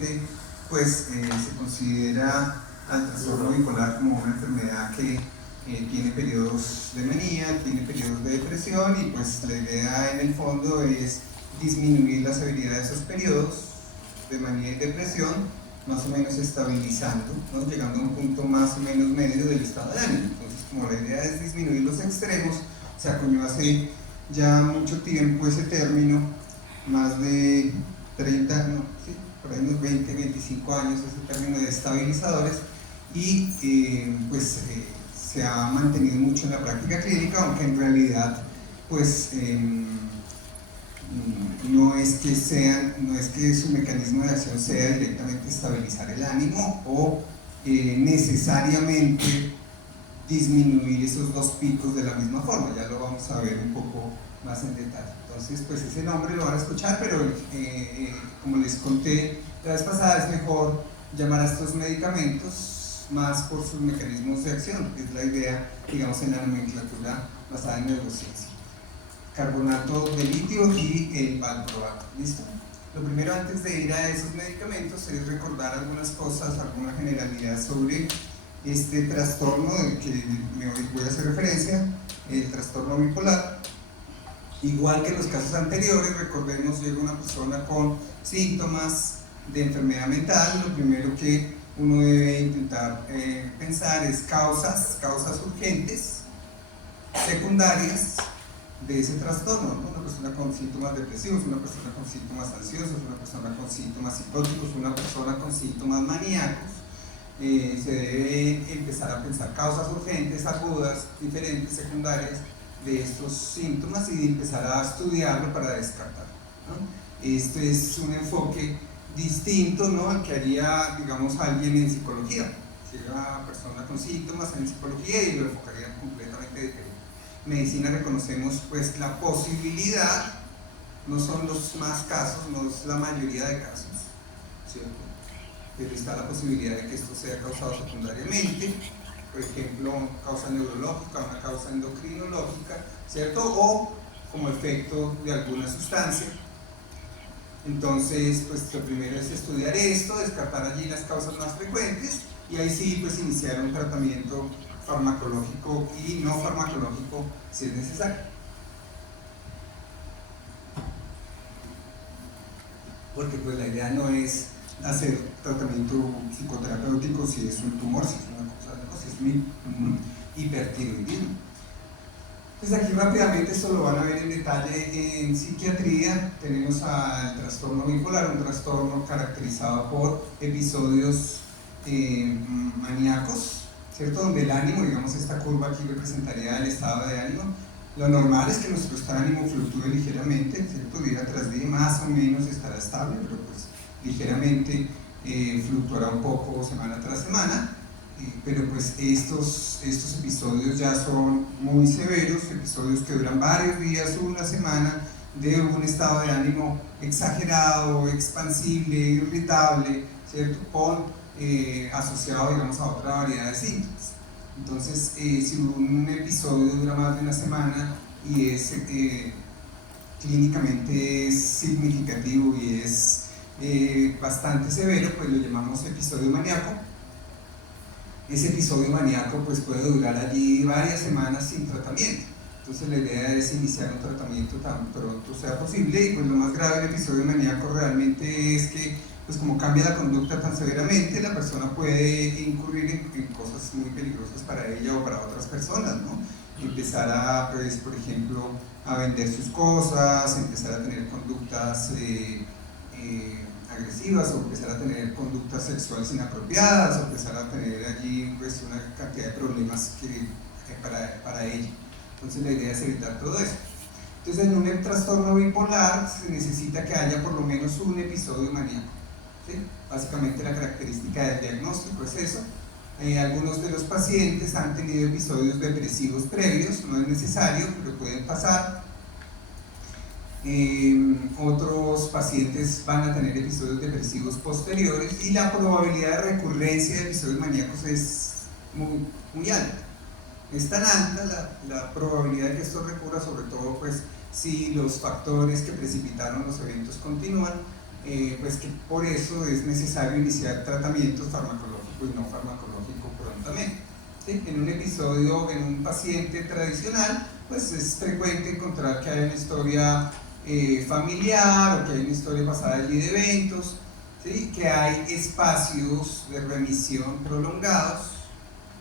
generalmente pues se considera al trastorno bipolar como una enfermedad que tiene periodos de manía, tiene periodos de depresión, y pues la idea en el fondo es disminuir la severidad de esos periodos de manía y depresión, más o menos estabilizando, ¿no? Llegando a un punto más o menos medio del estado de ánimo. Entonces, como la idea es disminuir los extremos, se acuñó hace ya mucho tiempo ese término, más de 30, no, sí, por ahí unos 20, 25 años, ese término de estabilizadores, y se ha mantenido mucho en la práctica clínica, aunque en realidad pues no es que su mecanismo de acción sea directamente estabilizar el ánimo o necesariamente disminuir esos dos picos de la misma forma. Ya lo vamos a ver un poco más en detalle. Entonces, pues ese nombre lo van a escuchar, pero como les conté la vez pasada, es mejor llamar a estos medicamentos más por sus mecanismos de acción, que es la idea, digamos, en la nomenclatura basada en neurociencia. Carbonato de litio y el valproato. ¿Listo? Lo primero, antes de ir a esos medicamentos, es recordar algunas cosas, alguna generalidad sobre este trastorno del que me voy a hacer referencia, el trastorno bipolar. Igual que en los casos anteriores, recordemos, llega una persona con síntomas de enfermedad mental. Lo primero que uno debe intentar pensar es causas urgentes, secundarias de ese trastorno, ¿no? Una persona con síntomas depresivos, una persona con síntomas ansiosos, una persona con síntomas psicóticos, una persona con síntomas maníacos. Se debe empezar a pensar causas urgentes, agudas, diferentes, secundarias de estos síntomas, y empezar a estudiarlo para descartarlo, ¿no? Esto es un enfoque distinto, ¿no?, al que haría, digamos, alguien en psicología. Llega una persona con síntomas en psicología y lo enfocaría completamente diferente. En medicina reconocemos pues la posibilidad, no son los más casos, no es la mayoría de casos, ¿cierto?, pero está la posibilidad de que esto sea causado secundariamente, por ejemplo, causa neurológica, una causa endocrinológica, ¿cierto?, o como efecto de alguna sustancia. Entonces, pues lo primero es estudiar esto, descartar allí las causas más frecuentes, y ahí sí, pues iniciar un tratamiento farmacológico y no farmacológico si es necesario. Porque pues la idea no es hacer tratamiento psicoterapéutico si es un tumor, si es una cosa, no, si es un hipertiroidismo. Pues aquí rápidamente esto lo van a ver en detalle en psiquiatría. Tenemos al trastorno bipolar, un trastorno caracterizado por episodios maníacos, ¿cierto?, donde el ánimo, digamos, esta curva aquí representaría el estado de ánimo. Lo normal es que nuestro estado de ánimo fluctúe ligeramente, ¿cierto?, día tras día, más o menos estará estable, pero pues ligeramente fluctuará un poco semana tras semana. Pero pues estos episodios ya son muy severos, episodios que duran varios días, una semana, de un estado de ánimo exagerado, expansible, irritable, ¿cierto?, asociado, digamos, a otra variedad de síntomas. Entonces, si un episodio dura más de una semana y es clínicamente es significativo y es bastante severo, pues lo llamamos episodio maníaco. Ese episodio maníaco pues puede durar allí varias semanas sin tratamiento. Entonces la idea es iniciar un tratamiento tan pronto sea posible, y pues lo más grave del episodio maníaco realmente es que, pues como cambia la conducta tan severamente, la persona puede incurrir en cosas muy peligrosas para ella o para otras personas, ¿no? Empezar a, pues, por ejemplo, a vender sus cosas, empezar a tener conductas agresivas, o empezar a tener conductas sexuales inapropiadas, o empezar a tener allí pues una cantidad de problemas para ella. Entonces la idea es evitar todo eso. Entonces, en un trastorno bipolar se necesita que haya por lo menos un episodio maníaco, ¿sí? Básicamente la característica del diagnóstico es eso. Algunos de los pacientes han tenido episodios depresivos previos, no es necesario, pero pueden pasar. Otros pacientes van a tener episodios depresivos posteriores, y la probabilidad de recurrencia de episodios maníacos es muy alta. Es tan alta la probabilidad de que esto recurra, sobre todo pues si los factores que precipitaron los eventos continúan, pues que por eso es necesario iniciar tratamientos farmacológico y no farmacológico prontamente. ¿Sí? En un episodio, en un paciente tradicional, pues es frecuente encontrar que hay una historia familiar o que hay una historia pasada allí de eventos, ¿sí? Que hay espacios de remisión prolongados,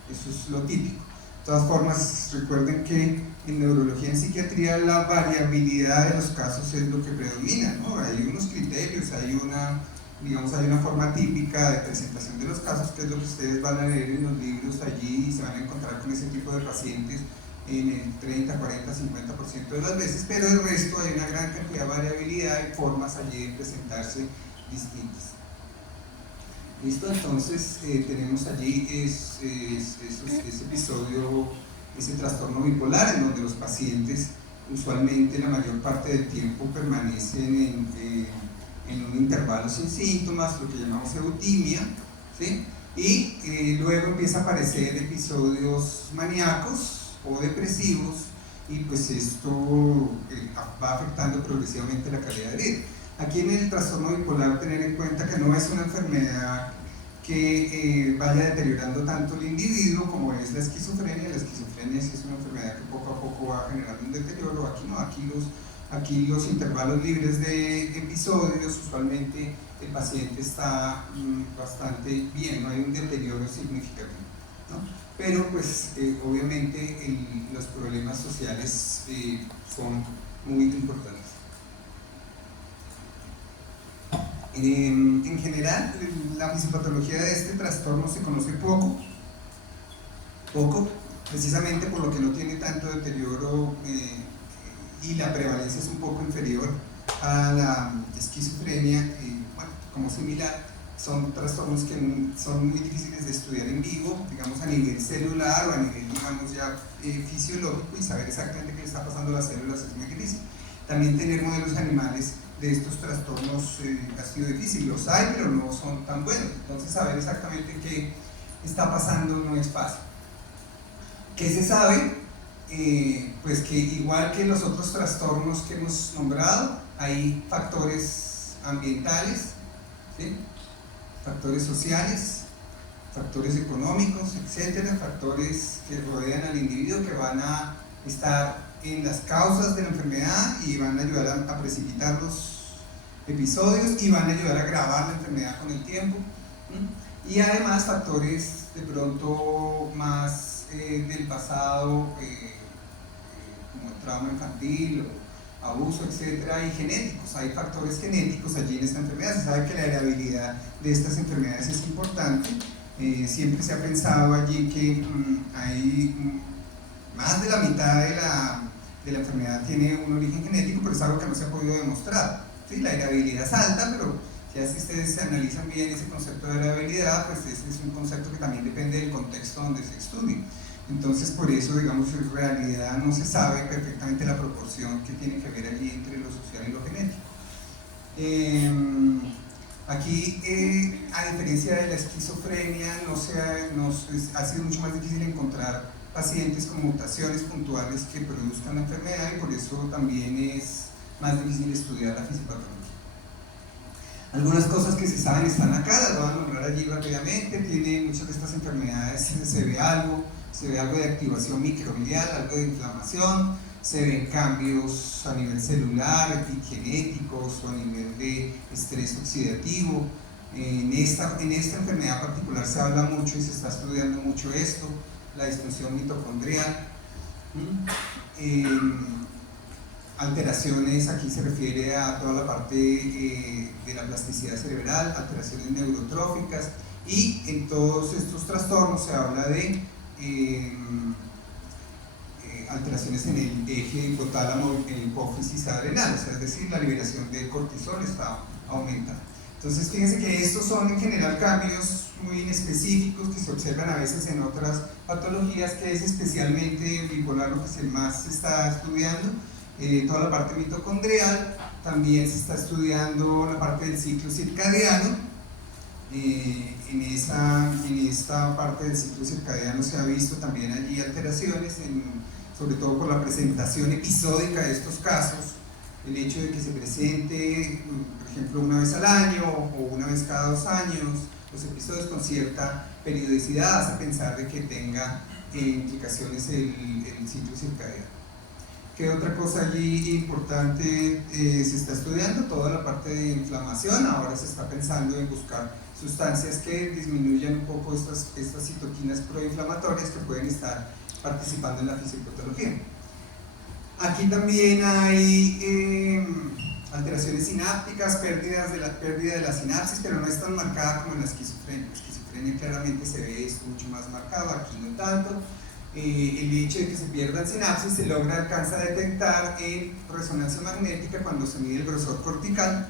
eso es lo típico. De todas formas, recuerden que en neurología, en psiquiatría, la variabilidad de los casos es lo que predomina, ¿no? Hay unos criterios, hay una, digamos, hay una forma típica de presentación de los casos, que es lo que ustedes van a leer en los libros allí y se van a encontrar con ese tipo de pacientes en el 30, 40, 50% de las veces, pero el resto hay una gran cantidad de variabilidad y formas allí de presentarse distintas. ¿Listo? Entonces tenemos allí ese episodio, ese trastorno bipolar, en donde los pacientes usualmente la mayor parte del tiempo permanecen en un intervalo sin síntomas, lo que llamamos eutimia, ¿sí? Y luego empieza a aparecer episodios maníacos o depresivos, y pues esto va afectando progresivamente la calidad de vida. Aquí en el trastorno bipolar, tener en cuenta que no es una enfermedad que vaya deteriorando tanto el individuo como es la esquizofrenia. La esquizofrenia sí es una enfermedad que poco a poco va generando un deterioro. Aquí no, aquí los intervalos libres de episodios, usualmente el paciente está bastante bien, no hay un deterioro significativo, ¿no? Pero pues obviamente los problemas sociales son muy importantes. En general, la fisiopatología de este trastorno se conoce poco, precisamente por lo que no tiene tanto deterioro y la prevalencia es un poco inferior a la esquizofrenia. Bueno, como similar, son trastornos que son muy difíciles de estudiar en vivo, digamos a nivel celular o a nivel, digamos, ya fisiológico, y saber exactamente qué le está pasando a las células es muy difícil. También tener modelos animales de estos trastornos ha sido difícil, los hay, pero no son tan buenos. Entonces saber exactamente qué está pasando no es fácil. ¿Qué se sabe? Pues que igual que los otros trastornos que hemos nombrado, hay factores ambientales, ¿sí? Factores sociales, factores económicos, etcétera, factores que rodean al individuo, que van a estar en las causas de la enfermedad y van a ayudar a precipitar los episodios y van a ayudar a agravar la enfermedad con el tiempo. Y además factores de pronto más del pasado, como el trauma infantil o abuso, etcétera, y genéticos. Hay factores genéticos allí en esta enfermedad. Se sabe que la heredabilidad de estas enfermedades es importante. Siempre se ha pensado allí que hay más de la mitad de la enfermedad tiene un origen genético, pero es algo que no se ha podido demostrar. ¿Sí? La heredabilidad es alta, pero ya si ustedes se analizan bien ese concepto de heredabilidad, pues ese es un concepto que también depende del contexto donde se estudie. Entonces, por eso, digamos, en realidad no se sabe perfectamente la proporción que tiene que ver allí entre lo social y lo genético. Aquí, a diferencia de la esquizofrenia, ha sido mucho más difícil encontrar pacientes con mutaciones puntuales que produzcan la enfermedad, y por eso también es más difícil estudiar la fisiopatología. Algunas cosas que se saben están acá, las voy a nombrar allí rápidamente. Tiene muchas de estas enfermedades, se ve algo de activación microglial, algo de inflamación, se ven cambios a nivel celular, epigenéticos o a nivel de estrés oxidativo. En esta enfermedad particular se habla mucho y se está estudiando mucho esto, la disfunción mitocondrial. Alteraciones, aquí se refiere a toda la parte de la plasticidad cerebral, alteraciones neurotróficas, y en todos estos trastornos se habla de alteraciones en el eje hipotálamo, en hipófisis adrenal, o sea, es decir, la liberación de cortisol está aumentando. Entonces, fíjense que estos son en general cambios muy inespecíficos que se observan a veces en otras patologías, que es especialmente bipolar lo que más se está estudiando. Toda la parte mitocondrial, también se está estudiando la parte del ciclo circadiano. En esta parte del ciclo circadiano se ha visto también allí alteraciones, sobre todo por la presentación episódica de estos casos, El hecho de que se presente, por ejemplo, una vez al año o una vez cada 2 años, los episodios con cierta periodicidad hace pensar de que tenga implicaciones el ciclo circadiano. ¿Qué otra cosa allí importante se está estudiando? Toda la parte de inflamación. Ahora se está pensando en buscar sustancias que disminuyan un poco estas citoquinas proinflamatorias que pueden estar participando en la fisiopatología. Aquí también hay alteraciones sinápticas, pérdida de la sinapsis, pero no es tan marcada como en la esquizofrenia. La esquizofrenia claramente se ve esto mucho más marcado, aquí no tanto. El hecho de que se pierdan sinapsis se alcanza a detectar en resonancia magnética cuando se mide el grosor cortical.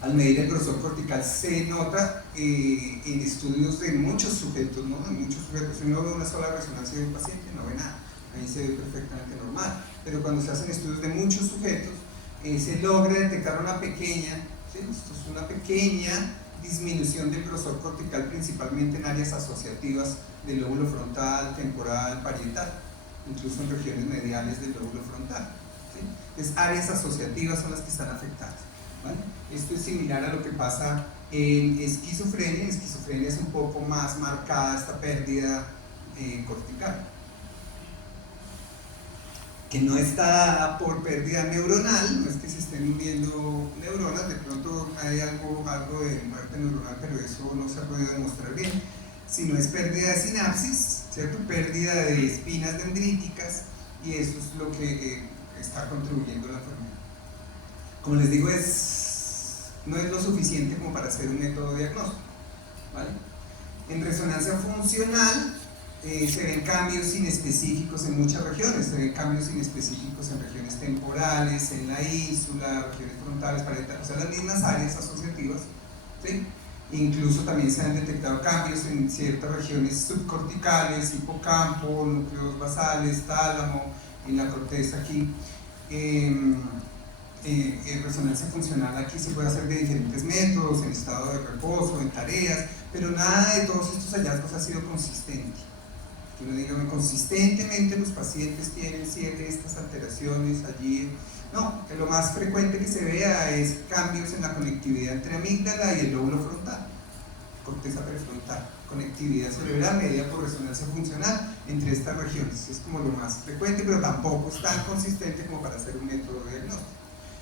Al medir el grosor cortical se nota en estudios de muchos sujetos, ¿no? En muchos sujetos, si uno ve una sola resonancia de un paciente no ve nada, ahí se ve perfectamente normal, pero cuando se hacen estudios de muchos sujetos se logra detectar una pequeña, ¿sí? Esto es una pequeña disminución del grosor cortical, principalmente en áreas asociativas del lóbulo frontal, temporal, parietal, incluso en regiones mediales del lóbulo frontal, ¿sí? Entonces, áreas asociativas son las que están afectadas, ¿vale? Esto es similar a lo que pasa en esquizofrenia. En esquizofrenia es un poco más marcada esta pérdida cortical, que no está dada por pérdida neuronal, no es que se estén muriendo neuronas, de pronto hay algo de muerte neuronal, pero eso no se ha podido demostrar bien, sino es pérdida de sinapsis, ¿cierto? Pérdida de espinas dendríticas, y eso es lo que está contribuyendo a la enfermedad. Como les digo, no es lo suficiente como para hacer un método diagnóstico, ¿vale? En resonancia funcional se ven cambios inespecíficos en muchas regiones, se ven cambios inespecíficos en regiones temporales, en la ínsula, regiones frontales, parietales, o sea, las mismas áreas asociativas, ¿sí? Incluso también se han detectado cambios en ciertas regiones subcorticales, hipocampo, núcleos basales, tálamo, en la corteza aquí. Resonancia funcional aquí se puede hacer de diferentes métodos, en estado de reposo, en tareas, pero nada de todos estos hallazgos ha sido consistente. Que uno diga, consistentemente los pacientes tienen estas alteraciones allí. No, lo más frecuente que se vea es cambios en la conectividad entre amígdala y el lóbulo frontal, corteza prefrontal, conectividad cerebral medida por resonancia funcional entre estas regiones. Es como lo más frecuente, pero tampoco es tan consistente como para hacer un método de diagnóstico.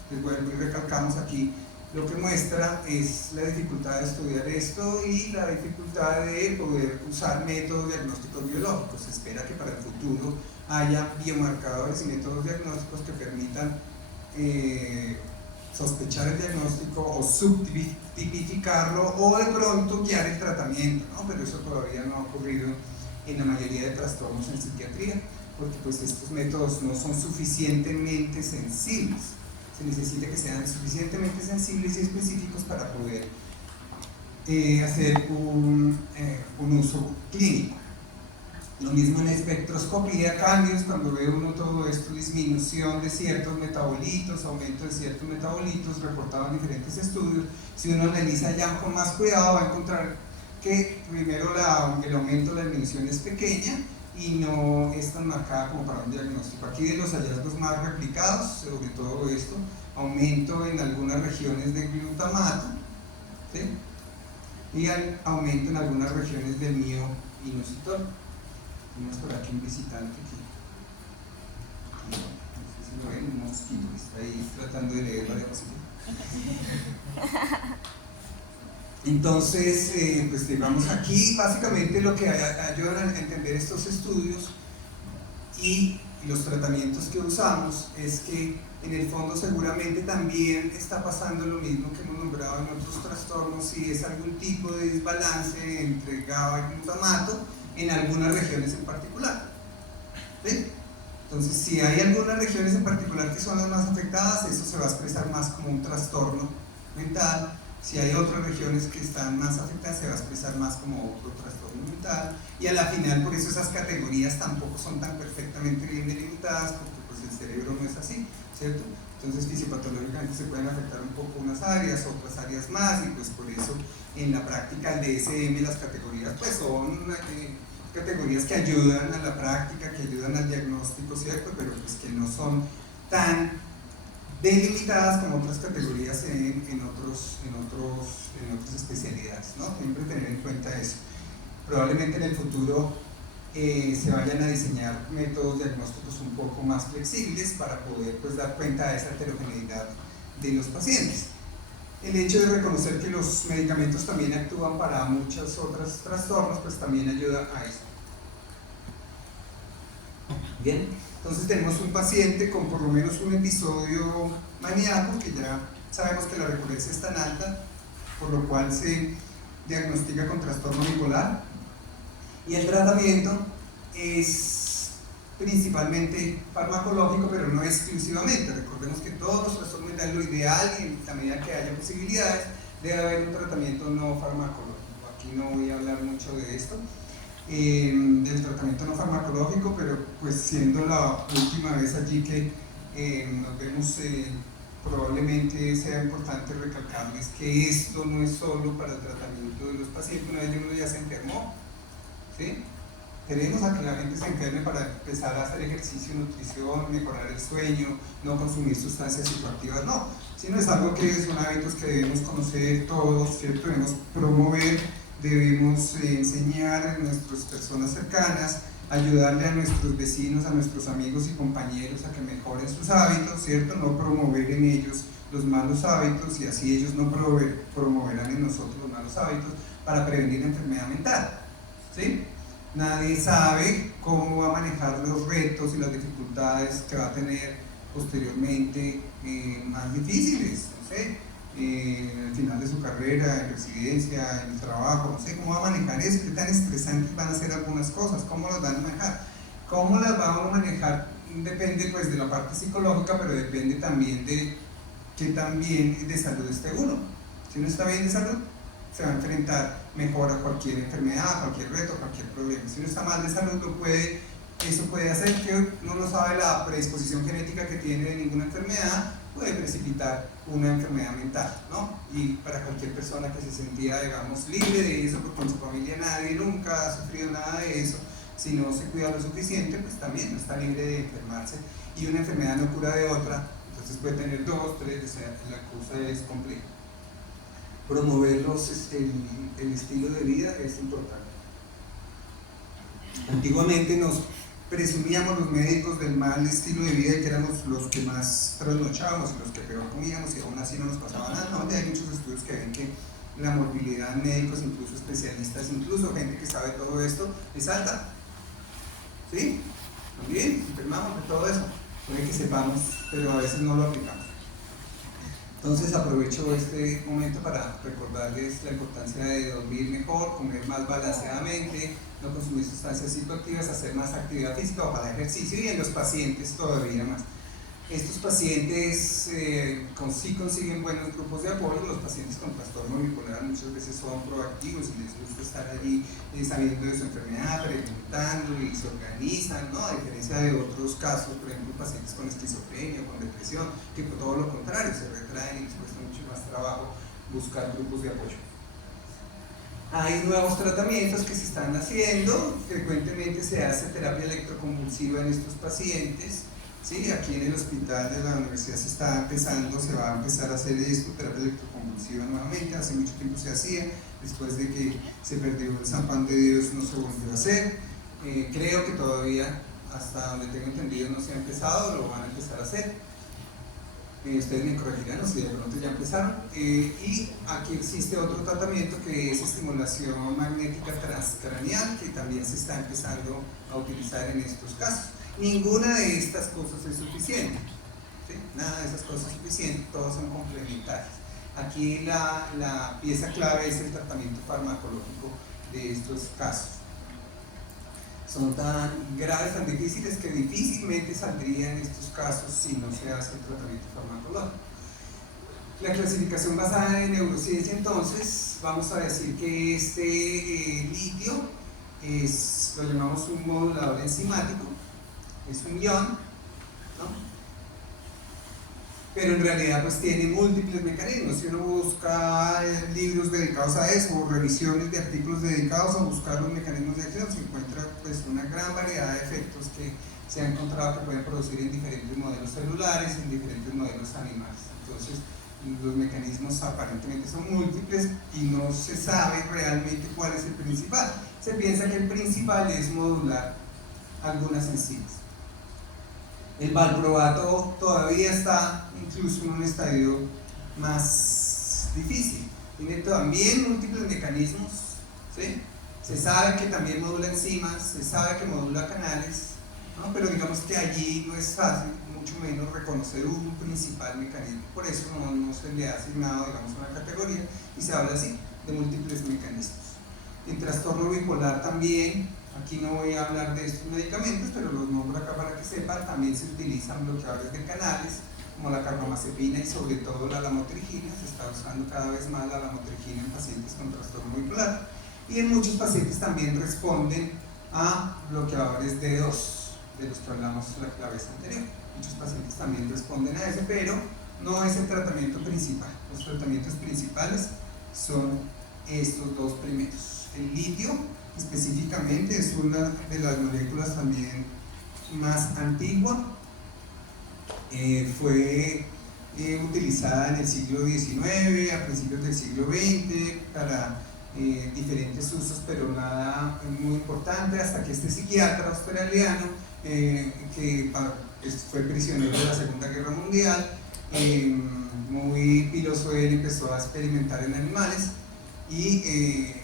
Entonces, bueno, y recalcamos aquí, lo que muestra es la dificultad de estudiar esto y la dificultad de poder usar métodos diagnósticos biológicos. Se espera que para el futuro haya biomarcadores y métodos diagnósticos que permitan sospechar el diagnóstico o subtipificarlo o de pronto guiar el tratamiento, ¿no? Pero eso todavía no ha ocurrido en la mayoría de trastornos en psiquiatría, porque pues estos métodos no son suficientemente sensibles. Se necesita que sean suficientemente sensibles y específicos para poder hacer un uso clínico. Lo mismo en espectroscopía, cambios cuando ve uno todo esto, disminución de ciertos metabolitos, aumento de ciertos metabolitos reportado en diferentes estudios. Si uno analiza ya con más cuidado va a encontrar que primero el aumento de la disminución es pequeña y no es tan marcada como para un diagnóstico. Aquí de los hallazgos más replicados, sobre todo esto, aumento en algunas regiones de glutamato, ¿sí? Y aumento en algunas regiones del mioinositol. Tenemos por aquí un visitante que no sé si lo ven, un mosquito que está ahí tratando de leer la diapositiva. Entonces, pues digamos aquí básicamente lo que ayudan a entender estos estudios y los tratamientos que usamos es que en el fondo seguramente también está pasando lo mismo que hemos nombrado en otros trastornos, y es algún tipo de desbalance entre GABA y glutamato en algunas regiones en particular, ¿sí? Entonces, si hay algunas regiones en particular que son las más afectadas, eso se va a expresar más como un trastorno mental. Si hay otras regiones que están más afectadas, se va a expresar más como otro trastorno mental, y a la final por eso esas categorías tampoco son tan perfectamente bien delimitadas, porque pues el cerebro no es así, ¿cierto? Entonces fisiopatológicamente se pueden afectar un poco unas áreas, otras áreas más, y pues por eso en la práctica del DSM las categorías pues son categorías que ayudan a la práctica, que ayudan al diagnóstico, ¿cierto? Pero pues que no son tan delimitadas como otras categorías en otras especialidades, ¿no? Siempre tener en cuenta eso. Probablemente en el futuro se vayan a diseñar métodos diagnósticos un poco más flexibles para poder pues, dar cuenta de esa heterogeneidad de los pacientes. El hecho de reconocer que los medicamentos también actúan para muchos otros trastornos, pues también ayuda a eso. Bien, entonces tenemos un paciente con por lo menos un episodio maníaco, que ya sabemos que la recurrencia es tan alta, por lo cual se diagnostica con trastorno bipolar. Y el tratamiento es principalmente farmacológico, pero no exclusivamente. Recordemos que todos los trastornos mentales, lo ideal, y en la medida que haya posibilidades, debe haber un tratamiento no farmacológico. Aquí no voy a hablar mucho de esto, del tratamiento no farmacológico, pero pues siendo la última vez allí que nos vemos, probablemente sea importante recalcarles que esto no es solo para el tratamiento de los pacientes. Una vez uno ya se enfermó, ¿sí? Tenemos a que la gente se enferme para empezar a hacer ejercicio, nutrición, mejorar el sueño, no consumir sustancias psicoactivas, no, sino es algo que son hábitos que debemos conocer todos, ¿cierto? Debemos promover, debemos enseñar a nuestras personas cercanas, ayudarle a nuestros vecinos, a nuestros amigos y compañeros a que mejoren sus hábitos, ¿cierto? No promover en ellos los malos hábitos, y así ellos no promoverán en nosotros los malos hábitos para prevenir la enfermedad mental, ¿sí? Nadie sabe cómo va a manejar los retos y las dificultades que va a tener posteriormente, más difíciles, no sé, al final de su carrera, en residencia, en el trabajo, no sé cómo va a manejar eso, qué tan estresantes van a ser algunas cosas, cómo las van a manejar. Cómo las vamos a manejar depende pues de la parte psicológica, pero depende también de qué tan bien de salud esté uno. Si uno está bien de salud, se va a enfrentar mejor a cualquier enfermedad, a cualquier reto, a cualquier problema. Si uno está mal de salud, eso puede hacer que uno no sabe la predisposición genética que tiene de ninguna enfermedad, puede precipitar una enfermedad mental, ¿no? Y para cualquier persona que se sentía, digamos, libre de eso, porque en su familia nadie nunca ha sufrido nada de eso, si no se cuida lo suficiente, pues también no está libre de enfermarse, y una enfermedad no cura de otra, entonces puede tener 2, 3, o sea, la cosa es compleja. Promover el estilo de vida es importante. Antiguamente nos presumíamos los médicos del mal estilo de vida y que éramos los que más trasnochábamos y los que peor comíamos, y aún así no nos pasaba nada. No, hay muchos estudios que ven que la morbilidad en médicos, incluso especialistas, incluso gente que sabe todo esto, es alta. ¿Sí? También enfermamos de todo eso. Puede que sepamos, pero a veces no lo aplicamos. Entonces aprovecho este momento para recordarles la importancia de dormir mejor, comer más balanceadamente, no consumir sustancias psicoactivas, hacer más actividad física, ojalá ejercicio, y en los pacientes todavía más. Estos pacientes sí consiguen buenos grupos de apoyo. Los pacientes con trastorno bipolar muchas veces son proactivos y les gusta estar allí sabiendo de su enfermedad, preguntando, y se organizan, ¿no? A diferencia de otros casos, por ejemplo, pacientes con esquizofrenia o con depresión, que por todo lo contrario, se retraen y les cuesta mucho más trabajo buscar grupos de apoyo. Hay nuevos tratamientos que se están haciendo, frecuentemente se hace terapia electroconvulsiva en estos pacientes. Sí, aquí en el hospital de la universidad se va a empezar a hacer esto, terapia electroconvulsiva nuevamente. Hace mucho tiempo se hacía, después de que se perdió el San Juan de Dios no se volvió a hacer. Creo que todavía, hasta donde tengo entendido, no se ha empezado, lo van a empezar a hacer. Ustedes me corregirán si de pronto ya empezaron. Y aquí existe otro tratamiento que es estimulación magnética transcraneal, que también se está empezando a utilizar en estos casos. Ninguna de estas cosas es suficiente, ¿sí? Nada de esas cosas es suficiente, todas son complementarias. Aquí la pieza clave es el tratamiento farmacológico de estos casos. Son tan graves, tan difíciles, que difícilmente saldrían estos casos si no se hace el tratamiento farmacológico. La clasificación basada en neurociencia, entonces, vamos a decir que este litio lo llamamos un modulador enzimático. Es un ion, ¿no? pero en realidad pues tiene múltiples mecanismos. Si uno busca libros dedicados a eso o revisiones de artículos dedicados a buscar los mecanismos de acción, se encuentra pues una gran variedad de efectos que se ha encontrado que pueden producir en diferentes modelos celulares, en diferentes modelos animales. Entonces los mecanismos aparentemente son múltiples y no se sabe realmente cuál es el principal. Se piensa que el principal es modular algunas enzimas. El valproato todavía está incluso en un estadio más difícil. Tiene también múltiples mecanismos, ¿sí? Se sabe que también modula enzimas, se sabe que modula canales, ¿no? Pero digamos que allí no es fácil, mucho menos reconocer un principal mecanismo. Por eso no se le ha asignado, digamos, una categoría y se habla así de múltiples mecanismos. En trastorno bipolar también. Aquí no voy a hablar de estos medicamentos, pero los nombro acá para que sepan. También se utilizan bloqueadores de canales, como la carbamazepina y sobre todo la lamotrigina. Se está usando cada vez más la lamotrigina en pacientes con trastorno bipolar. Y en muchos pacientes también responden a bloqueadores D2, de los que hablamos la vez anterior. Muchos pacientes también responden a ese, pero no es el tratamiento principal. Los tratamientos principales son estos dos primeros. El litio, específicamente, es una de las moléculas también más antigua. Fue utilizada en el siglo XIX, a principios del siglo XX, para diferentes usos, pero nada muy importante, hasta que este psiquiatra australiano, que fue prisionero de la Segunda Guerra Mundial, muy piloso él, empezó a experimentar en animales y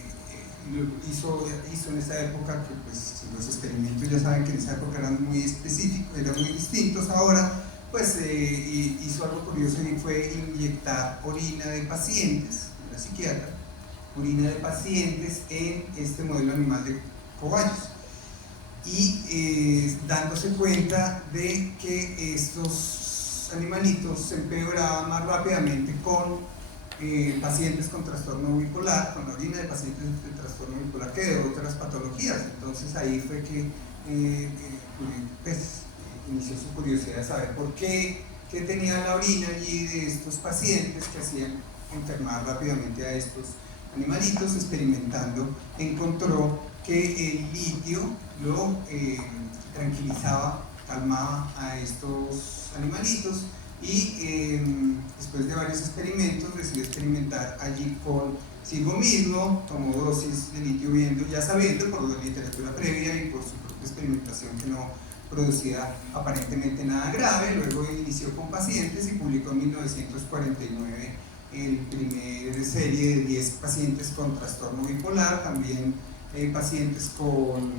hizo en esa época, que pues los experimentos ya saben que en esa época eran muy específicos, eran muy distintos. Ahora pues hizo algo curioso y fue inyectar orina de pacientes, era psiquiatra, orina de pacientes en este modelo animal de cobayos, y dándose cuenta de que estos animalitos se empeoraban más rápidamente con pacientes con trastorno bipolar, con la orina de pacientes de trastorno bipolar, que de otras patologías. Entonces ahí fue que pues, inició su curiosidad de saber por qué tenía la orina allí de estos pacientes que hacían enfermar rápidamente a estos animalitos. Experimentando, encontró que el litio lo tranquilizaba, calmaba a estos animalitos, y después de varios experimentos decidió experimentar allí consigo mismo. Tomó dosis de litio ya sabiendo por la literatura previa y por su propia experimentación que no producía aparentemente nada grave. Luego inició con pacientes y publicó en 1949 el primer serie de 10 pacientes con trastorno bipolar, también pacientes con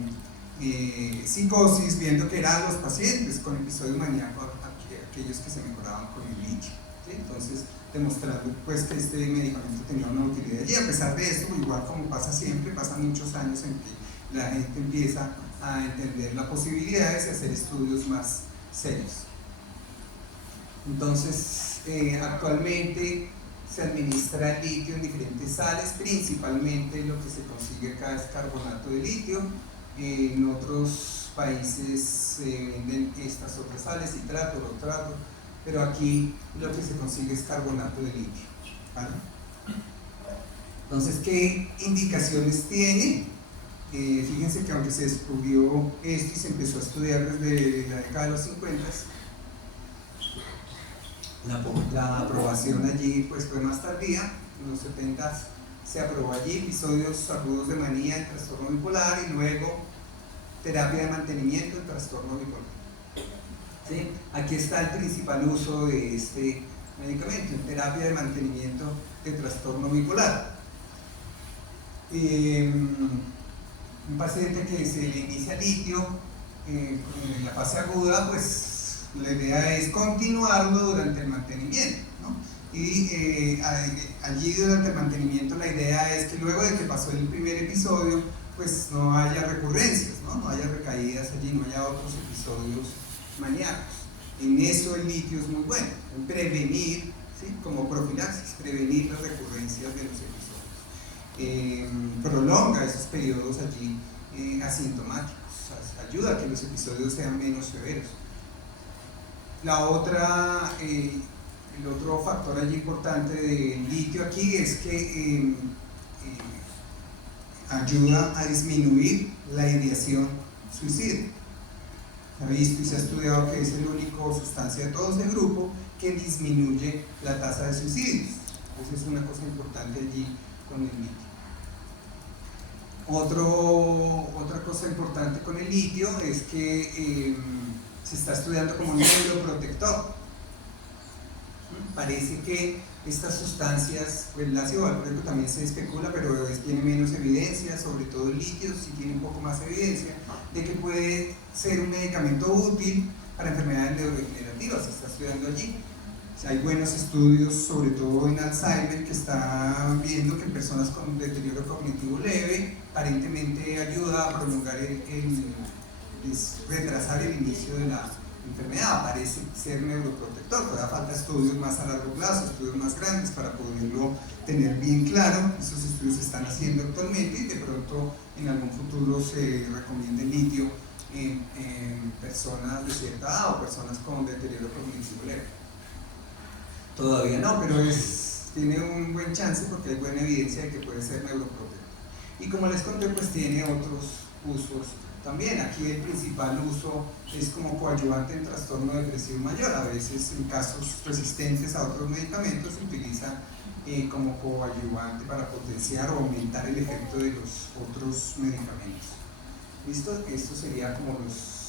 psicosis, viendo que eran los pacientes con episodios maníacos aquellos que se mejoraban con el litio, ¿sí? Entonces demostrando pues que este medicamento tenía una utilidad. Y a pesar de esto, igual como pasa siempre, pasan muchos años en que la gente empieza a entender las posibilidades y hacer estudios más serios. Entonces actualmente se administra el litio en diferentes sales, principalmente lo que se consigue acá es carbonato de litio. En otros países se venden estas otras sales, citrato, orotrato, pero aquí lo que se consigue es carbonato de litio, ¿vale? Entonces, ¿qué indicaciones tiene? Fíjense que aunque se descubrió esto y se empezó a estudiar desde la década de los 50, la aprobación allí pues fue más tardía. En los 70 se aprobó allí episodios agudos de manía en trastorno bipolar, y luego terapia de mantenimiento en trastorno bipolar, ¿sí? Aquí está el principal uso de este medicamento, en terapia de mantenimiento de trastorno bipolar. Un paciente que se le inicia litio en la fase aguda, pues la idea es continuarlo durante el mantenimiento, ¿no? Y allí durante el mantenimiento la idea es que luego de que pasó el primer episodio, pues no haya recurrencias, no haya recaídas allí, no haya otros episodios maníacos. En eso el litio es muy bueno, en prevenir, ¿sí? Como profilaxis, prevenir las recurrencias de los episodios. Prolonga esos periodos allí asintomáticos, ayuda a que los episodios sean menos severos. La otra el otro factor allí importante del litio aquí es que ayuda a disminuir la ideación suicida. Se ha visto y se ha estudiado que es la única sustancia de todo ese grupo que disminuye la tasa de suicidios. Esa es una cosa importante allí con el litio. Otra cosa importante con el litio es que se está estudiando como neuroprotector. Parece que estas sustancias, pues el ácido valproico también se especula, pero tiene menos evidencia, sobre todo el litio sí tiene un poco más evidencia de que puede ser un medicamento útil para enfermedades neurodegenerativas. Se está estudiando allí. Hay buenos estudios, sobre todo en Alzheimer, que están viendo que en personas con deterioro cognitivo leve aparentemente ayuda a prolongar retrasar el inicio de la enfermedad. Parece ser neuroprotector. Todavía falta estudios más a largo plazo, estudios más grandes para poderlo tener bien claro. Esos estudios se están haciendo actualmente y de pronto en algún futuro se recomienda el litio en personas de cierta edad o personas con deterioro cognitivo leve. Todavía no, pero tiene un buen chance porque hay buena evidencia de que puede ser neuroprotector. Y como les conté, pues tiene otros usos también. Aquí el principal uso es como coadyuvante en trastorno depresivo mayor. A veces en casos resistentes a otros medicamentos se utiliza como coadyuvante para potenciar o aumentar el efecto de los otros medicamentos. ¿Listo? Esto sería como los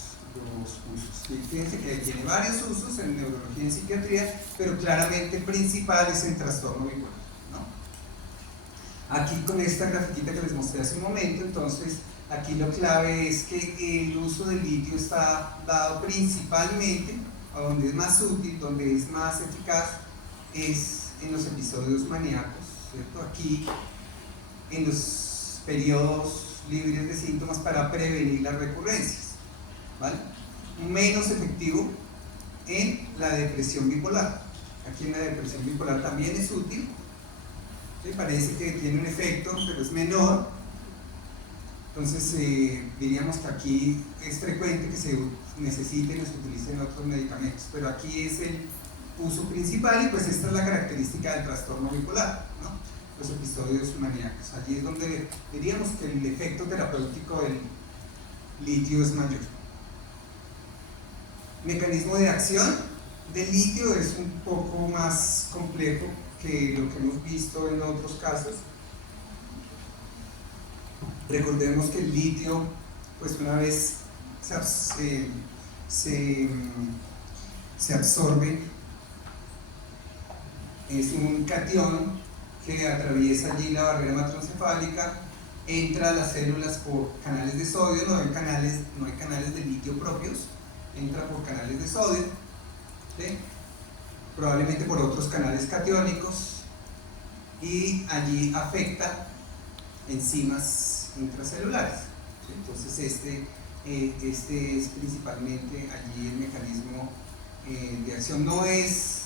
usos. Fíjense que tiene varios usos en neurología y en psiquiatría, pero claramente el principal es en trastorno bipolar, ¿no? Aquí con esta grafiquita que les mostré hace un momento, entonces aquí lo clave es que el uso del litio está dado principalmente, a donde es más útil, donde es más eficaz, es en los episodios maníacos, ¿cierto? Aquí en los periodos libres de síntomas para prevenir las recurrencias, ¿vale? Menos efectivo en la depresión bipolar. Aquí en la depresión bipolar también es útil, ¿sí? Parece que tiene un efecto, pero es menor. Entonces diríamos que aquí es frecuente que se necesiten o se utilicen otros medicamentos, pero aquí es el uso principal y pues esta es la característica del trastorno bipolar, ¿no? Los episodios maníacos. Allí es donde diríamos que el efecto terapéutico del litio es mayor. Mecanismo de acción del litio es un poco más complejo que lo que hemos visto en otros casos. Recordemos que el litio, pues una vez se absorbe, es un catión que atraviesa allí la barrera hematoencefálica, entra a las células por canales de sodio, no hay canales de litio propios, entra por canales de sodio, ¿sí? Probablemente por otros canales catiónicos, y allí afecta enzimas intracelulares, ¿sí? Entonces este es principalmente allí el mecanismo de acción. No es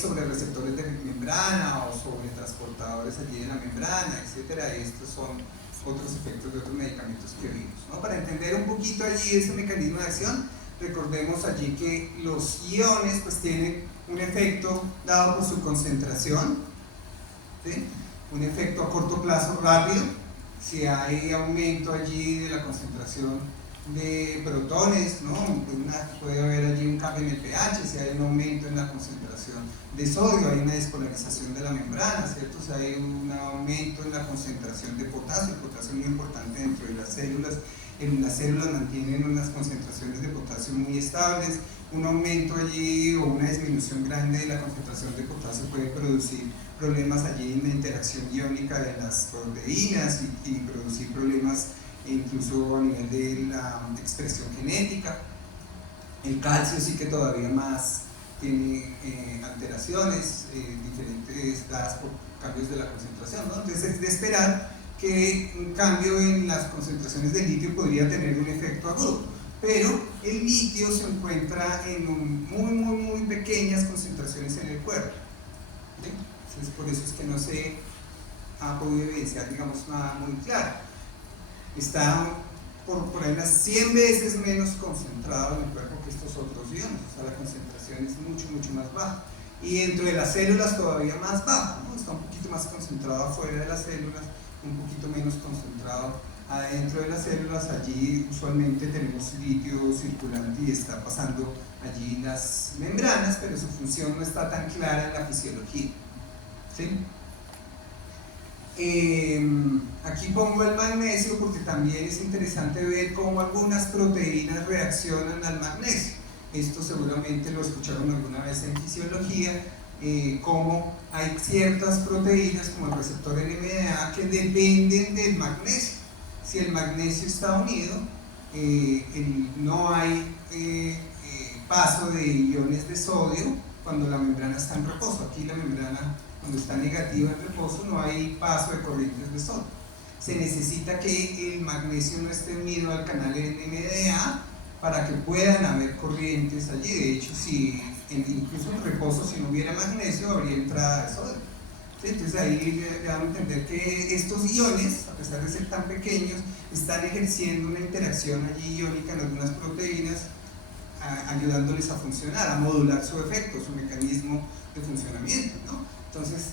sobre receptores de membrana o sobre transportadores allí de la membrana, etcétera. Estos son otros efectos de otros medicamentos que vimos, ¿no? Para entender un poquito allí ese mecanismo de acción, recordemos allí que los iones pues tienen un efecto dado por su concentración, ¿sí? Un efecto a corto plazo rápido. Si hay aumento allí de la concentración de protones, ¿no? Puede haber allí un cambio en el pH. Si hay un aumento en la concentración de sodio, hay una despolarización de la membrana, ¿cierto? Si hay un aumento en la concentración de potasio, el potasio es muy importante dentro de las células. En las células mantienen unas concentraciones de potasio muy estables. Un aumento allí o una disminución grande de la concentración de potasio puede producir problemas allí en la interacción iónica de las proteínas y producir problemas incluso a nivel de la expresión genética. El calcio sí que todavía más tiene alteraciones diferentes dadas por cambios de la concentración, ¿no? Entonces es de esperar que un cambio en las concentraciones de litio podría tener un efecto agudo, pero el litio se encuentra en muy pequeñas concentraciones en el cuerpo, ¿sí? Entonces por eso es que no se ha podido evidenciar, digamos, nada muy claro. Está por ahí unas 100 veces menos concentrado en el cuerpo que estos otros iones, o sea, la concentración es mucho más baja. Y dentro de las células todavía más baja, ¿no? Está un poquito más concentrado afuera de las células, un poquito menos concentrado adentro de las células. Allí usualmente tenemos litio circulante y está pasando allí las membranas, pero su función no está tan clara en la fisiología, ¿sí? Aquí pongo el magnesio porque también es interesante ver cómo algunas proteínas reaccionan al magnesio. Esto seguramente lo escucharon alguna vez en fisiología, cómo hay ciertas proteínas como el receptor NMDA que dependen del magnesio. Si el magnesio está unido, no hay paso de iones de sodio cuando la membrana está en reposo. Aquí la membrana, cuando está negativa en reposo, no hay paso de corrientes de sodio. Se necesita que el magnesio no esté unido al canal NMDA para que puedan haber corrientes allí. De hecho, incluso en reposo, si no hubiera magnesio, habría entrada de sodio. ¿Sí? Entonces ahí le damos a entender que estos iones, a pesar de ser tan pequeños, están ejerciendo una interacción allí iónica en algunas proteínas, ayudándoles a funcionar, a modular su efecto, su mecanismo de funcionamiento, ¿no? Entonces,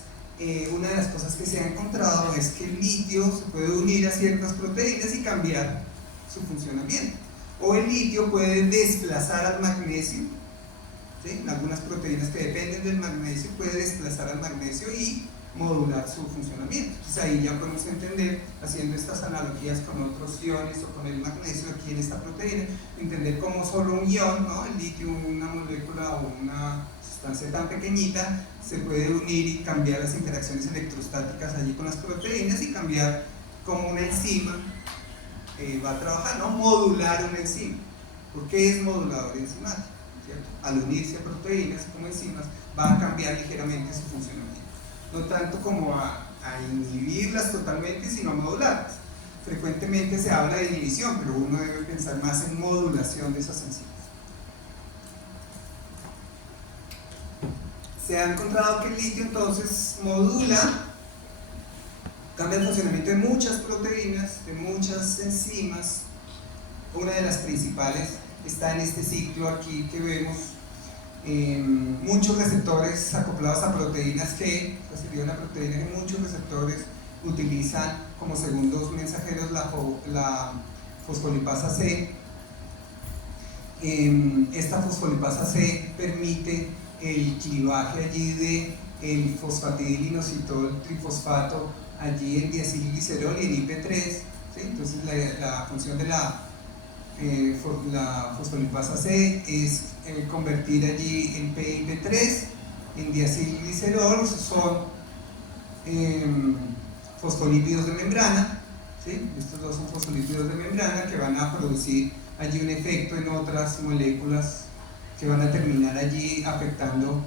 una de las cosas que se ha encontrado es que el litio se puede unir a ciertas proteínas y cambiar su funcionamiento. O el litio puede desplazar al magnesio, ¿sí? En algunas proteínas que dependen del magnesio puede desplazar al magnesio y modular su funcionamiento. Entonces ahí ya podemos entender, haciendo estas analogías con otros iones o con el magnesio aquí en esta proteína, entender cómo solo un ion, ¿no? El litio, una molécula o una sustancia tan pequeñita, se puede unir y cambiar las interacciones electrostáticas allí con las proteínas y cambiar cómo una enzima va a trabajar, ¿no? Modular una enzima. ¿Por qué es modulador enzimático? ¿Cierto? Al unirse a proteínas como enzimas va a cambiar ligeramente su funcionamiento. No tanto como a inhibirlas totalmente, sino a modularlas. Frecuentemente se habla de inhibición, pero uno debe pensar más en modulación de esas enzimas. Se ha encontrado que el litio entonces modula, cambia el funcionamiento de muchas proteínas, de muchas enzimas. Una de las principales está en este ciclo aquí que vemos. Muchos receptores acoplados a proteínas G, sería una proteína que muchos receptores utilizan como segundos mensajeros la fosfolipasa C. Esta fosfolipasa C permite el clivaje allí de el fosfatidilinositol trifosfato allí en diacilglicerol y en IP3, ¿sí? Entonces la función de la fosfolipasa C es convertir allí en PIP3 en diacilglicerol. Son fosfolípidos de membrana, ¿sí? Estos dos son fosfolípidos de membrana que van a producir allí un efecto en otras moléculas que van a terminar allí afectando,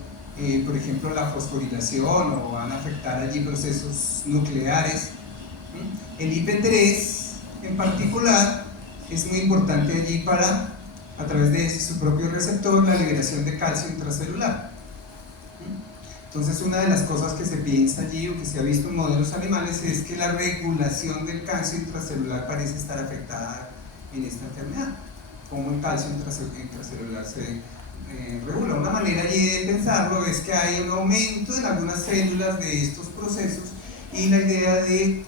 por ejemplo, la fosforilación, o van a afectar allí procesos nucleares. El IP3 en particular es muy importante allí para, a través de su propio receptor, la liberación de calcio intracelular. Entonces, una de las cosas que se piensa allí, o que se ha visto en modelos animales, es que la regulación del calcio intracelular parece estar afectada en esta enfermedad. Cómo el calcio intracelular se regula. Una manera allí de pensarlo es que hay un aumento en algunas células de estos procesos, y la idea de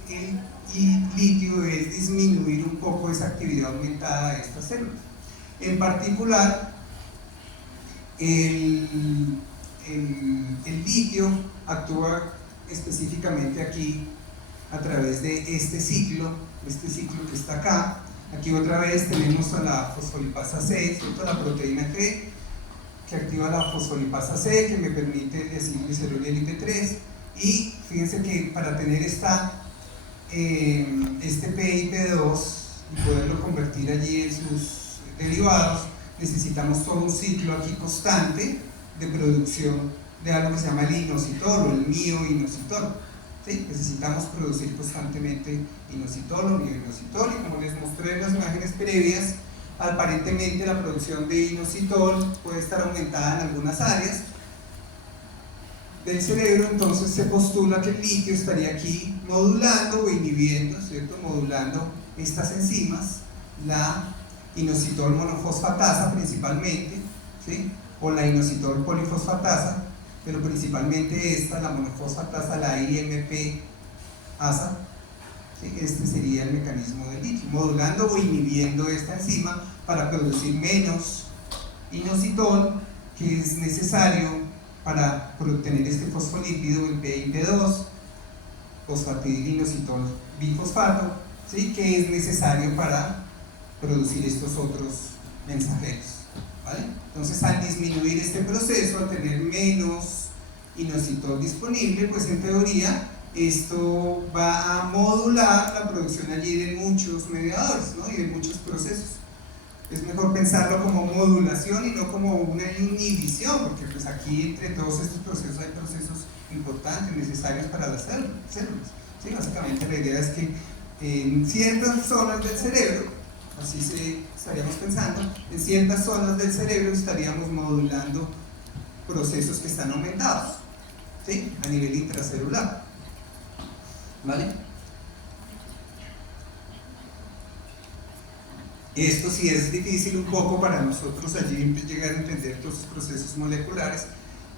litio es disminuir un poco esa actividad aumentada de estas células. En particular, el litio actúa específicamente aquí a través de este ciclo que está acá. Aquí otra vez tenemos a la fosfolipasa C, ¿cierto? La proteína G que activa la fosfolipasa C, que me permite el diacilglicerol y el IP3. Y fíjense que para tener este PIP2 y poderlo convertir allí en sus derivados, necesitamos todo un ciclo aquí constante de producción de algo que se llama el inositol o el mioinositol, ¿sí? Necesitamos producir constantemente inositol o mioinositol, y como les mostré en las imágenes previas, aparentemente la producción de inositol puede estar aumentada en algunas áreas del cerebro. Entonces se postula que el litio estaría aquí modulando o inhibiendo, ¿cierto? Modulando estas enzimas, la inositol monofosfatasa principalmente, ¿sí? O la inositol polifosfatasa, pero principalmente esta, la monofosfatasa, la IMP-ASA. ¿Sí? Este sería el mecanismo del litio, modulando o inhibiendo esta enzima para producir menos inositol, que es necesario para obtener este fosfolípido, el PIP2, fosfatidilinositol bifosfato, ¿sí? Que es necesario para producir estos otros mensajeros, ¿vale? Entonces, al disminuir este proceso, al tener menos inositol disponible, pues en teoría esto va a modular la producción allí de muchos mediadores, ¿no? Y de muchos procesos. Es mejor pensarlo como modulación y no como una inhibición, porque pues aquí entre todos estos procesos hay procesos importantes, necesarios para las células. ¿Sí? Básicamente la idea es que en ciertas zonas del cerebro, así estaríamos pensando, en ciertas zonas del cerebro estaríamos modulando procesos que están aumentados, ¿sí? A nivel intracelular, ¿vale? Esto sí es difícil un poco para nosotros allí llegar a entender todos los procesos moleculares,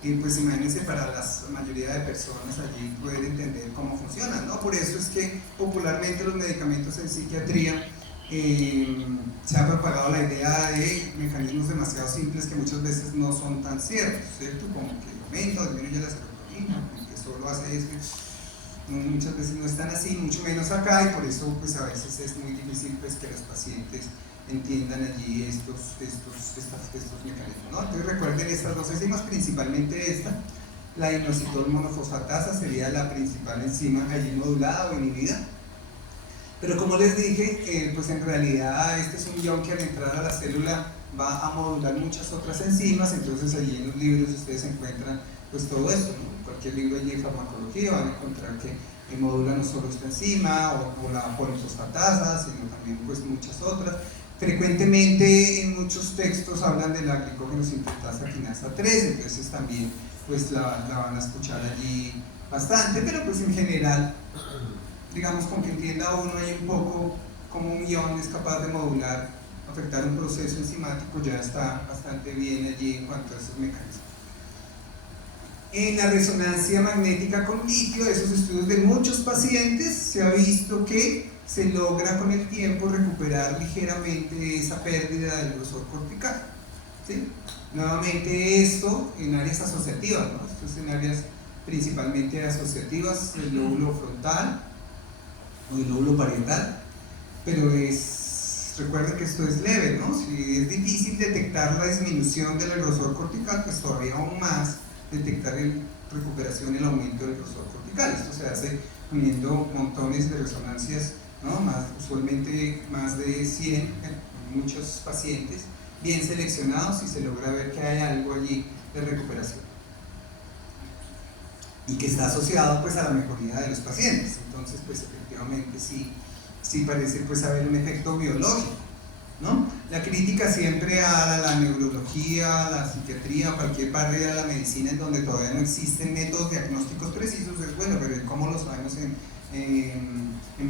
y pues imagínense, para la mayoría de personas allí poder entender cómo funcionan, ¿no? Por eso es que popularmente los medicamentos en psiquiatría se ha propagado la idea de mecanismos demasiado simples que muchas veces no son tan ciertos, ¿cierto? Como que aumenta o disminuye la serotonina, que solo hace esto. Muchas veces no están así, mucho menos acá, y por eso pues a veces es muy difícil pues que los pacientes entiendan allí estos mecanismos, ¿no? Entonces recuerden estas dos enzimas, principalmente esta, la inositol monofosfatasa sería la principal enzima allí modulada o inhibida, pero como les dije, pues en realidad este es un ion que al entrar a la célula va a modular muchas otras enzimas. Entonces allí en los libros ustedes encuentran pues todo esto, ¿no? Cualquier libro allí de farmacología van a encontrar que modula no solo esta enzima o la polifosfatasa, sino también pues muchas otras. Frecuentemente en muchos textos hablan de la glicógeno sintetasa quinasa 3, entonces también pues la van a escuchar allí bastante, pero pues en general, digamos, con que entienda uno ahí un poco cómo un ion es capaz de modular, afectar un proceso enzimático, ya está bastante bien allí en cuanto a esos mecanismos. En la resonancia magnética con litio, esos estudios de muchos pacientes, se ha visto que se logra con el tiempo recuperar ligeramente esa pérdida del grosor cortical, ¿sí? Nuevamente esto en áreas asociativas, ¿no? Esto es en áreas principalmente asociativas del lóbulo frontal o del lóbulo parietal, pero recuerden que esto es leve, ¿no? Si es difícil detectar la disminución del grosor cortical, pues todavía aún más detectar la recuperación y el aumento del grosor cortical. Esto se hace uniendo montones de resonancias, ¿no? Usualmente más de 100 en muchos pacientes, bien seleccionados, y se logra ver que hay algo allí de recuperación y que está asociado pues a la mejoría de los pacientes. Entonces pues efectivamente sí parece pues haber un efecto biológico, ¿no? La crítica siempre a la neurología, a la psiquiatría, cualquier parte de la medicina en donde todavía no existen métodos diagnósticos precisos es, bueno, pero ¿cómo lo sabemos en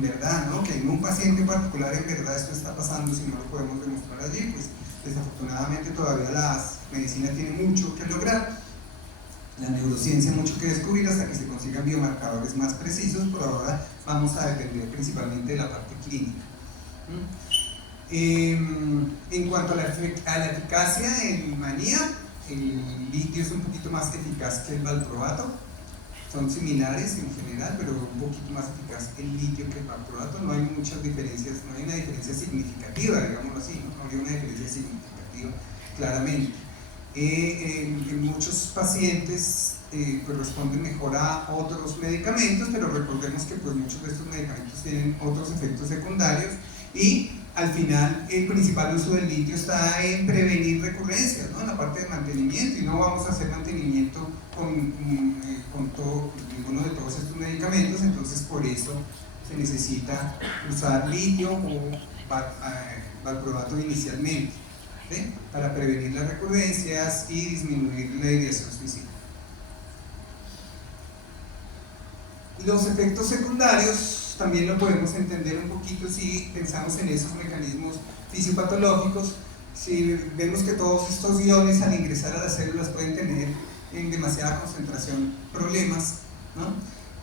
verdad, ¿no? Que en un paciente en particular en verdad esto está pasando, si no lo podemos demostrar allí, pues desafortunadamente todavía la medicina tiene mucho que lograr, la neurociencia mucho que descubrir hasta que se consigan biomarcadores más precisos. Por ahora vamos a depender principalmente de la parte clínica. En cuanto a la eficacia en manía, el litio es un poquito más eficaz que el valproato. Son similares en general, pero un poquito más eficaz el litio que el valproato. No hay muchas diferencias, no hay una diferencia significativa, digámoslo así, no hay una diferencia significativa claramente. En muchos pacientes pues responden mejor a otros medicamentos, pero recordemos que pues muchos de estos medicamentos tienen otros efectos secundarios, y al final el principal uso del litio está en prevenir recurrencias, ¿no? En la parte de mantenimiento, y no vamos a hacer mantenimiento con ninguno de todos estos medicamentos. Entonces por eso se necesita usar litio o valproato inicialmente, ¿sí? Para prevenir las recurrencias y disminuir la ideación suicida. Los efectos secundarios también lo podemos entender un poquito si pensamos en esos mecanismos fisiopatológicos. Si vemos que todos estos iones al ingresar a las células pueden tener en demasiada concentración problemas, ¿no?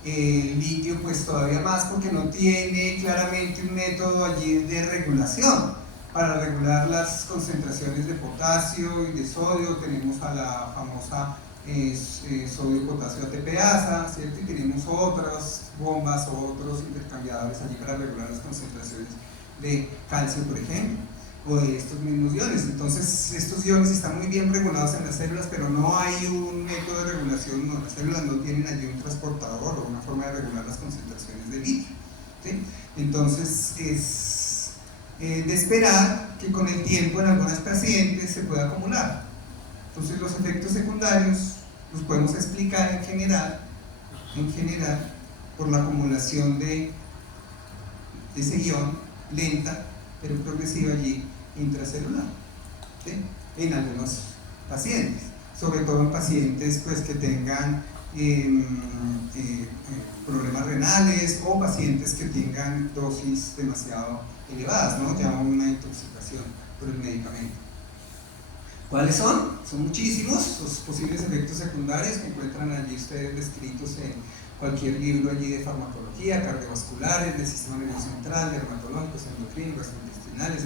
El litio pues todavía más, porque no tiene claramente un método allí de regulación para regular las concentraciones de potasio y de sodio. Tenemos a la famosa sodio-potasio ATPasa, ¿cierto? Y tenemos otras bombas o otros intercambiadores allí para regular las concentraciones de calcio, por ejemplo, o de estos mismos iones. Entonces estos iones están muy bien regulados en las células, pero no hay un método de regulación, no, las células no tienen allí un transportador o una forma de regular las concentraciones de litio, ¿sí? Entonces es de esperar que con el tiempo en algunas pacientes se pueda acumular. Entonces los efectos secundarios los podemos explicar en general por la acumulación de ese ion lenta pero progresiva allí intracelular, ¿sí? En algunos pacientes, sobre todo en pacientes pues, que tengan problemas renales o pacientes que tengan dosis demasiado elevadas, ¿no? Ya una intoxicación por el medicamento. ¿Cuáles son? Son muchísimos los posibles efectos secundarios que encuentran allí ustedes descritos en cualquier libro allí de farmacología, cardiovasculares, del sistema nervioso central, dermatológicos, endocrinos, gastrointestinales,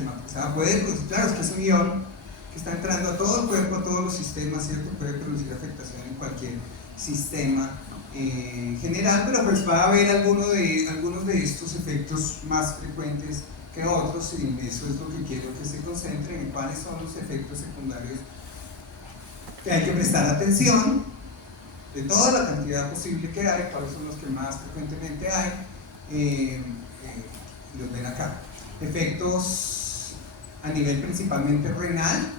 pues, claro, es que es un ion que está entrando a todo el cuerpo, a todos los sistemas, ¿cierto? Puede producir afectación en cualquier sistema general, pero pues va a haber algunos de estos efectos más frecuentes que otros, y eso es lo que quiero que se concentren en cuáles son los efectos secundarios que hay que prestar atención de toda la cantidad posible que hay, cuáles son los que más frecuentemente hay, los ven acá. Efectos a nivel principalmente renal,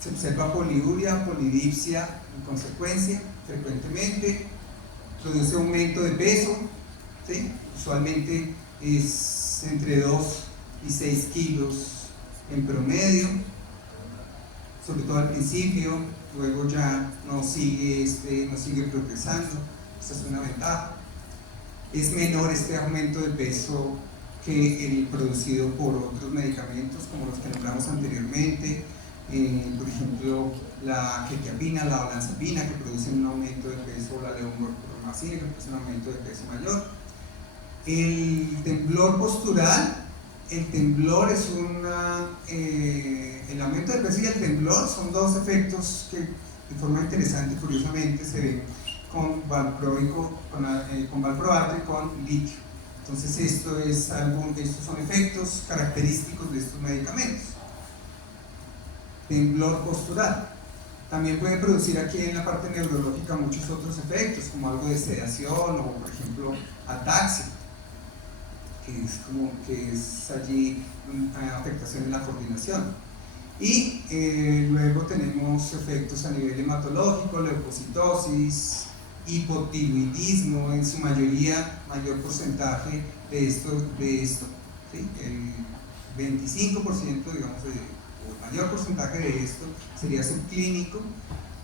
se observa poliuria, polidipsia en consecuencia, frecuentemente, produce aumento de peso, ¿sí? Usualmente es entre 2 y 6 kilos en promedio, sobre todo al principio, luego ya no sigue progresando, esta es una ventaja. Es menor este aumento de peso que el producido por otros medicamentos como los que nombramos anteriormente, por ejemplo la quetiapina, la olanzapina, que producen un aumento de peso, o la levonormacina, que produce un aumento de peso mayor. El temblor postural, el temblor es el aumento de peso y el temblor son dos efectos que de forma interesante, curiosamente, se ven con valproato y con litio. Entonces estos son efectos característicos de estos medicamentos. Temblor postural. También puede producir aquí en la parte neurológica muchos otros efectos, como algo de sedación o, por ejemplo, ataxia, que es allí una afectación en la coordinación. Y luego tenemos efectos a nivel hematológico, leucocitosis, hipotiroidismo, en su mayoría, mayor porcentaje de esto, ¿sí? El 25%, digamos, o el mayor porcentaje de esto sería subclínico,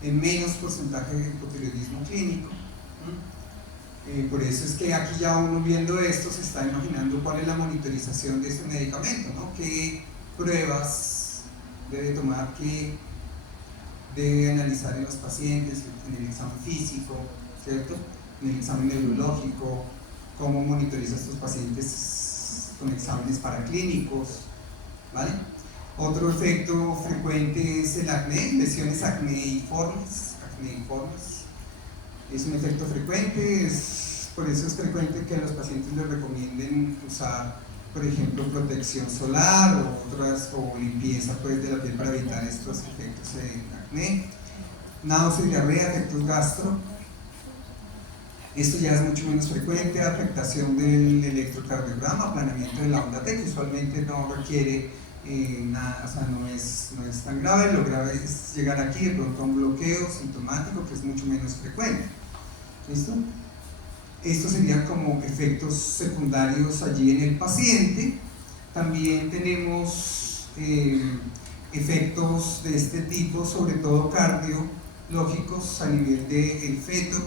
el menos porcentaje de hipotiroidismo clínico. Por eso es que aquí ya uno viendo esto se está imaginando cuál es la monitorización de este medicamento, ¿no? Qué pruebas debe tomar, qué debe analizar en los pacientes, en el examen físico, ¿cierto? En el examen neurológico, cómo monitoriza a estos pacientes con exámenes paraclínicos, ¿vale? Otro efecto frecuente es el acné, lesiones acneiformes. Es un efecto frecuente, por eso es frecuente que a los pacientes les recomienden usar, por ejemplo, protección solar o limpieza pues, de la piel para evitar estos efectos de acné. Náusea y diarrea, efectos gastro. Esto ya es mucho menos frecuente, afectación del electrocardiograma, aplanamiento de la onda T, que usualmente no requiere nada, o sea, no es tan grave. Lo grave es llegar aquí de pronto a un bloqueo sintomático, que es mucho menos frecuente. ¿Listo? Estos serían como efectos secundarios allí en el paciente. También tenemos efectos de este tipo, sobre todo cardiológicos a nivel del feto.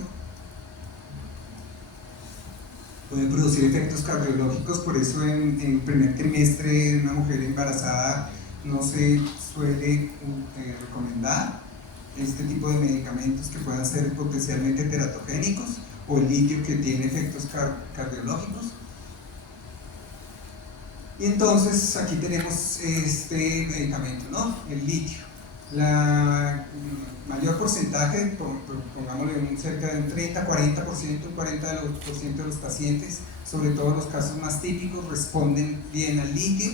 puede producir efectos cardiológicos, por eso en el primer trimestre de una mujer embarazada no se suele recomendar este tipo de medicamentos que puedan ser potencialmente teratogénicos, o el litio, que tiene efectos cardiológicos. Y entonces aquí tenemos este medicamento, ¿no? El litio. La mayor porcentaje, pongámosle cerca de un 30-40%, un 40% de los pacientes, sobre todo en los casos más típicos, responden bien al litio,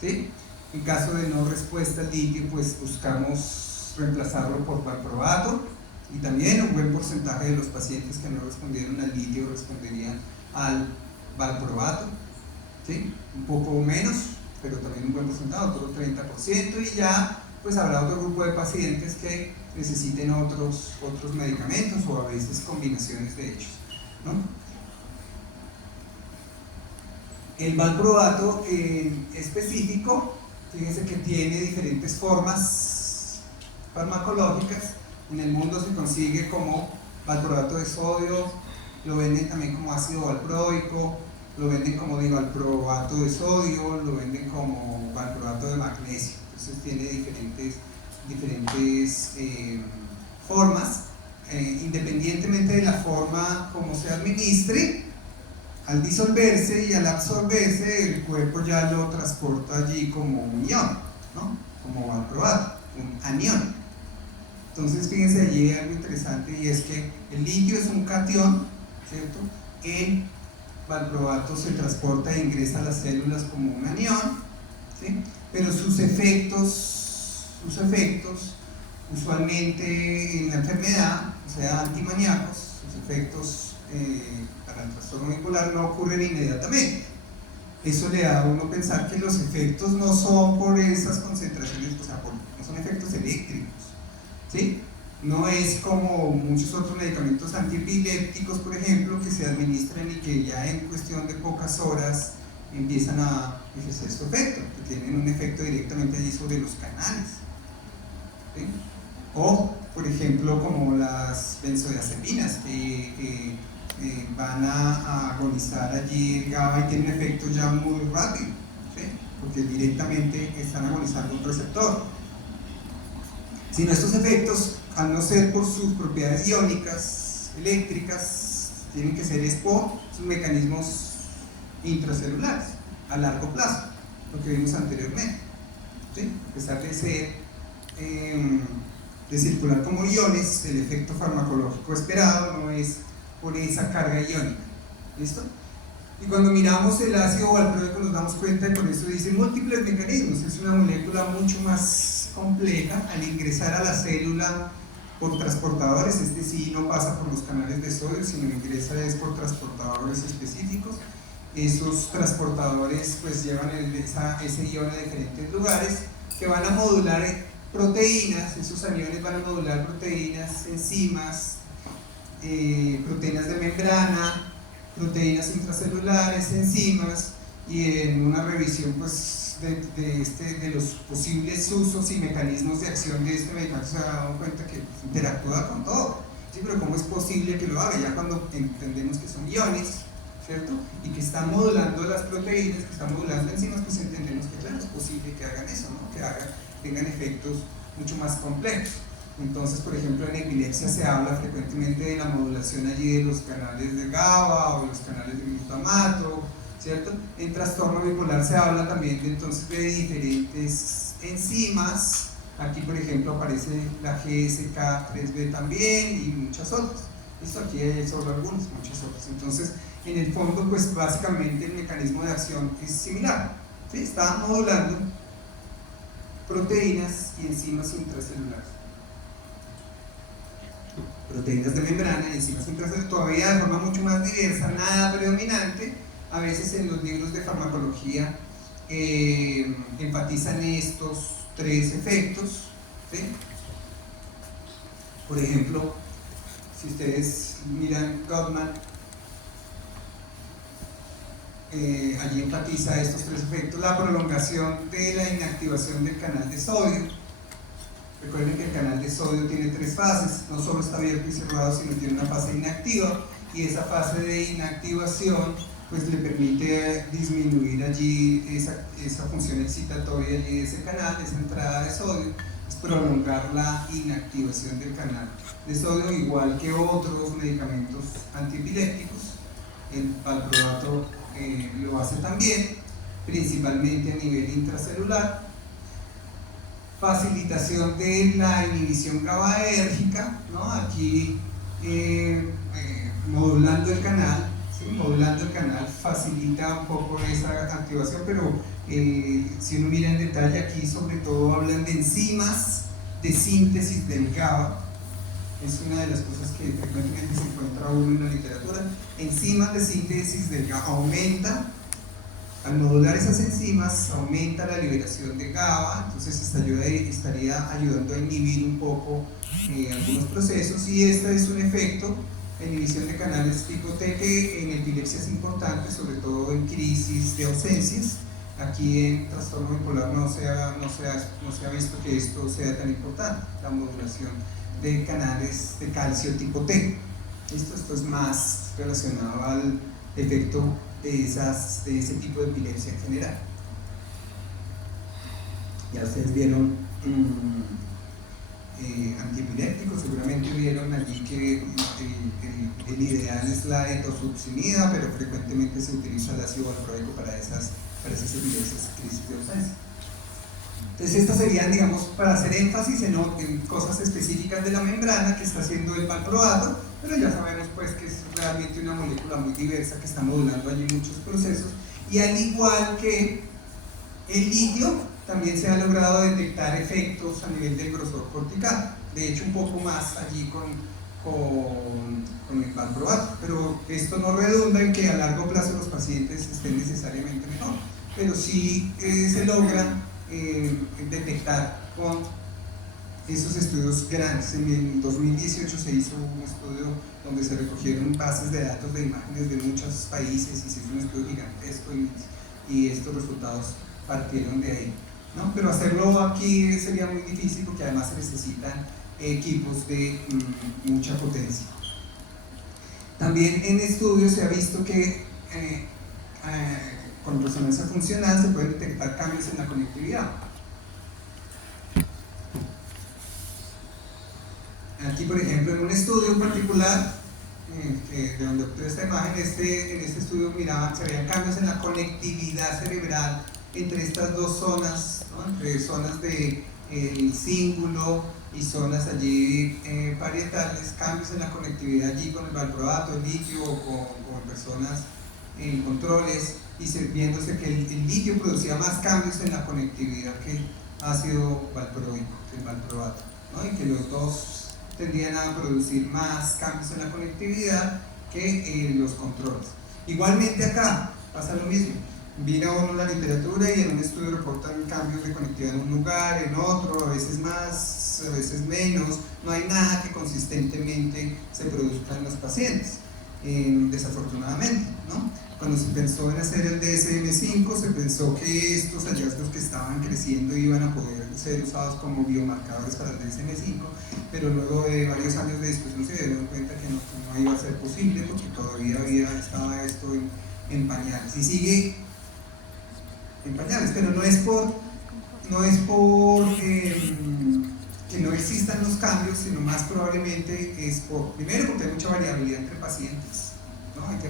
¿sí? En caso de no respuesta al litio, pues buscamos reemplazarlo por valproato, y también un buen porcentaje de los pacientes que no respondieron al litio responderían al valproato, ¿sí? Un poco menos, pero también un buen porcentaje, otro 30%, y ya pues habrá otro grupo de pacientes que necesiten otros medicamentos, o a veces combinaciones de ellos, ¿no? El valproato específico, fíjense que tiene diferentes formas farmacológicas. En el mundo se consigue como valproato de sodio, lo venden también como ácido valproico, lo venden como divalproato de sodio, lo venden como valproato de magnesio. Entonces tiene diferentes formas, independientemente de la forma como se administre. Al disolverse y al absorberse, el cuerpo ya lo transporta allí como un ion, ¿no? Como valproato, un anión. Entonces fíjense allí algo interesante, y es que el litio es un catión, ¿cierto? El valproato se transporta e ingresa a las células como un anión, ¿sí? Pero sus efectos usualmente en la enfermedad, o sea, antimaníacos, sus efectos para el trastorno bipolar no ocurren inmediatamente. Eso le da a uno pensar que los efectos no son por esas concentraciones, o sea, no son efectos eléctricos, ¿sí? No es como muchos otros medicamentos antiepilépticos, por ejemplo, que se administran y que ya en cuestión de pocas horas empiezan a ejercer su efecto, que tienen un efecto directamente allí sobre los canales, ¿sí? O, por ejemplo, como las benzodiazepinas, que van a agonizar allí el GABA y tienen un efecto ya muy rápido, ¿sí? Porque directamente están agonizando un receptor. Sino estos efectos, al no ser por sus propiedades iónicas, eléctricas, tienen que ser por sus mecanismos intracelulares a largo plazo, lo que vimos anteriormente, ¿sí? A pesar de ser de circular como iones, el efecto farmacológico esperado no es por esa carga iónica. ¿Listo? Y cuando miramos el ácido valproico nos damos cuenta, y por eso dice múltiples mecanismos, es una molécula mucho más compleja. Al ingresar a la célula por transportadores, este sí no pasa por los canales de sodio, sino ingresa es por transportadores específicos. Esos transportadores pues llevan ese ion a diferentes lugares que van a modular proteínas. Esos aniones van a modular proteínas, enzimas, proteínas de membrana, proteínas intracelulares, enzimas, y en una revisión pues de los posibles usos y mecanismos de acción de este medicamento se ha dado cuenta que interactúa con todo, ¿sí? Pero ¿cómo es posible que lo haga? Ya cuando entendemos que son iones, ¿cierto? Y que están modulando las proteínas, que están modulando enzimas, pues entendemos que claro, es posible que hagan eso, ¿no? Que tengan efectos mucho más complejos. Entonces, por ejemplo, en epilepsia se habla frecuentemente de la modulación allí de los canales de GABA o de los canales de glutamato, ¿cierto? En trastorno bipolar se habla también entonces de diferentes enzimas. Aquí, por ejemplo, aparece la GSK3B también y muchas otras. Esto aquí hay solo algunas, muchas otras. Entonces, en el fondo, pues básicamente el mecanismo de acción es similar, ¿sí? Está modulando proteínas y enzimas intracelulares. Proteínas de membrana y enzimas intracelulares, todavía de forma mucho más diversa, nada predominante. A veces en los libros de farmacología enfatizan estos tres efectos, ¿sí? Por ejemplo, si ustedes miran Gottman, allí enfatiza estos tres efectos: la prolongación de la inactivación del canal de sodio. Recuerden que el canal de sodio tiene tres fases, no solo está abierto y cerrado, sino tiene una fase inactiva, y esa fase de inactivación pues le permite disminuir allí esa función excitatoria allí de ese canal, esa entrada de sodio, es prolongar la inactivación del canal de sodio, igual que otros medicamentos antiepilépticos. El valproato lo hace también, principalmente a nivel intracelular. Facilitación de la inhibición GABAérgica, ¿no? Aquí modulando el canal, ¿sí? Modulando el canal facilita un poco esa activación, pero si uno mira en detalle aquí, sobre todo hablan de enzimas de síntesis del GABA. Es una de las cosas que frecuentemente se encuentra uno en la literatura. Enzimas de síntesis del GABA aumenta. Al modular esas enzimas aumenta la liberación de GABA, entonces estaría ayudando a inhibir un poco algunos procesos, y este es un efecto, la inhibición de canales tipo T, que en epilepsia es importante, sobre todo en crisis de ausencias. Aquí en trastorno bipolar no se ha visto que esto sea tan importante, la modulación de canales de calcio tipo T. Esto es más relacionado al efecto de ese tipo de epilepsia en general. Ya ustedes vieron antiepilépticos, seguramente vieron allí que el ideal es la etosuximida, pero frecuentemente se utiliza el ácido valproico para esas epilepsias, crisis de ausencia. Entonces estas serían, digamos, para hacer énfasis en cosas específicas de la membrana que está haciendo el valproato, pero ya sabemos pues que es realmente una molécula muy diversa que está modulando allí muchos procesos, y al igual que el litio, también se ha logrado detectar efectos a nivel del grosor cortical, de hecho un poco más allí con el valproato, pero esto no redunda en que a largo plazo los pacientes estén necesariamente mejor, pero sí se logra detectar con esos estudios grandes. En el 2018 se hizo un estudio donde se recogieron bases de datos de imágenes de muchos países y se hizo un estudio gigantesco, y estos resultados partieron de ahí, ¿no? Pero hacerlo aquí sería muy difícil porque además se necesitan equipos de mucha potencia. También en estudios se ha visto que con resonancia funcional se pueden detectar cambios en la conectividad. Aquí, por ejemplo, en un estudio en particular, de donde obtuve esta imagen, en este estudio se veían cambios en la conectividad cerebral entre estas dos zonas, ¿no? Entre zonas del cíngulo y zonas allí parietales, cambios en la conectividad allí con el valproato, el litio, o con personas en controles, y viéndose que el litio producía más cambios en la conectividad que el ácido valproico, que el valproato, ¿no? Y que los dos tendían a producir más cambios en la conectividad que los controles. Igualmente acá pasa lo mismo. Mira uno la literatura y en un estudio reportan cambios de conectividad en un lugar, en otro, a veces más, a veces menos. No hay nada que consistentemente se produzca en los pacientes, desafortunadamente, ¿no? Cuando se pensó en hacer el DSM-5, se pensó que estos hallazgos que estaban creciendo iban a poder ser usados como biomarcadores para el DSM-5, pero luego de varios años de discusión se dieron cuenta que no iba a ser posible, porque todavía estaba esto en pañales, y sigue en pañales, pero no es por que no existan los cambios, sino más probablemente es primero porque hay mucha variabilidad entre pacientes, ¿no? En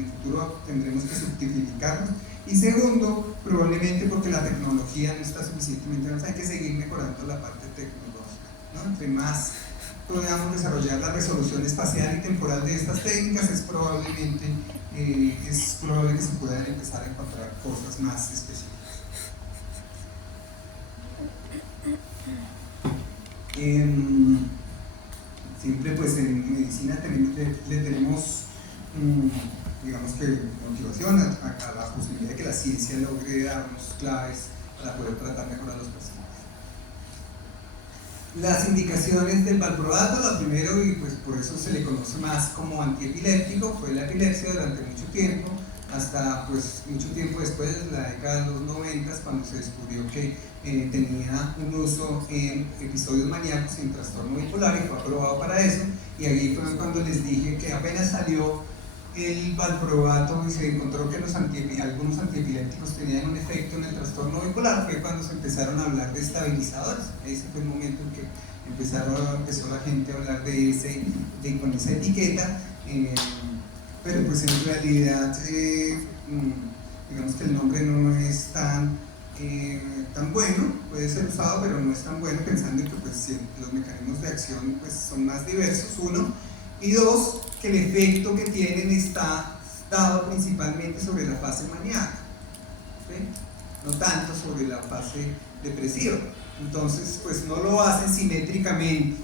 el futuro tendremos que subtipificarlos, y segundo, probablemente porque la tecnología no está suficientemente avanzada, hay que seguir mejorando la parte tecnológica, ¿no? Entre más podamos desarrollar la resolución espacial y temporal de estas técnicas, es probable que se puedan empezar a encontrar cosas más específicas. Siempre pues en medicina le tenemos digamos que motivación a la posibilidad de que la ciencia logre darnos claves para poder tratar mejor a los pacientes. Las indicaciones del valproato, la primero, y pues por eso se le conoce más como antiepiléptico, fue la epilepsia durante mucho tiempo. hasta pues mucho tiempo después, en la década de los 90, cuando se descubrió que tenía un uso en episodios maníacos y en trastorno bipolar, y fue aprobado para eso. Y ahí fue cuando les dije que apenas salió el valproato y se encontró que algunos antiepilépticos tenían un efecto en el trastorno bipolar, fue cuando se empezaron a hablar de estabilizadores. Ese fue el momento en que empezó la gente a hablar con esa etiqueta, pero pues en realidad digamos que el nombre no es tan bueno, puede ser usado, pero no es tan bueno, pensando en que pues, los mecanismos de acción pues, son más diversos, uno, y dos, que el efecto que tienen está dado principalmente sobre la fase maníaca, ¿sí? No tanto sobre la fase depresiva. Entonces, pues no lo hacen simétricamente,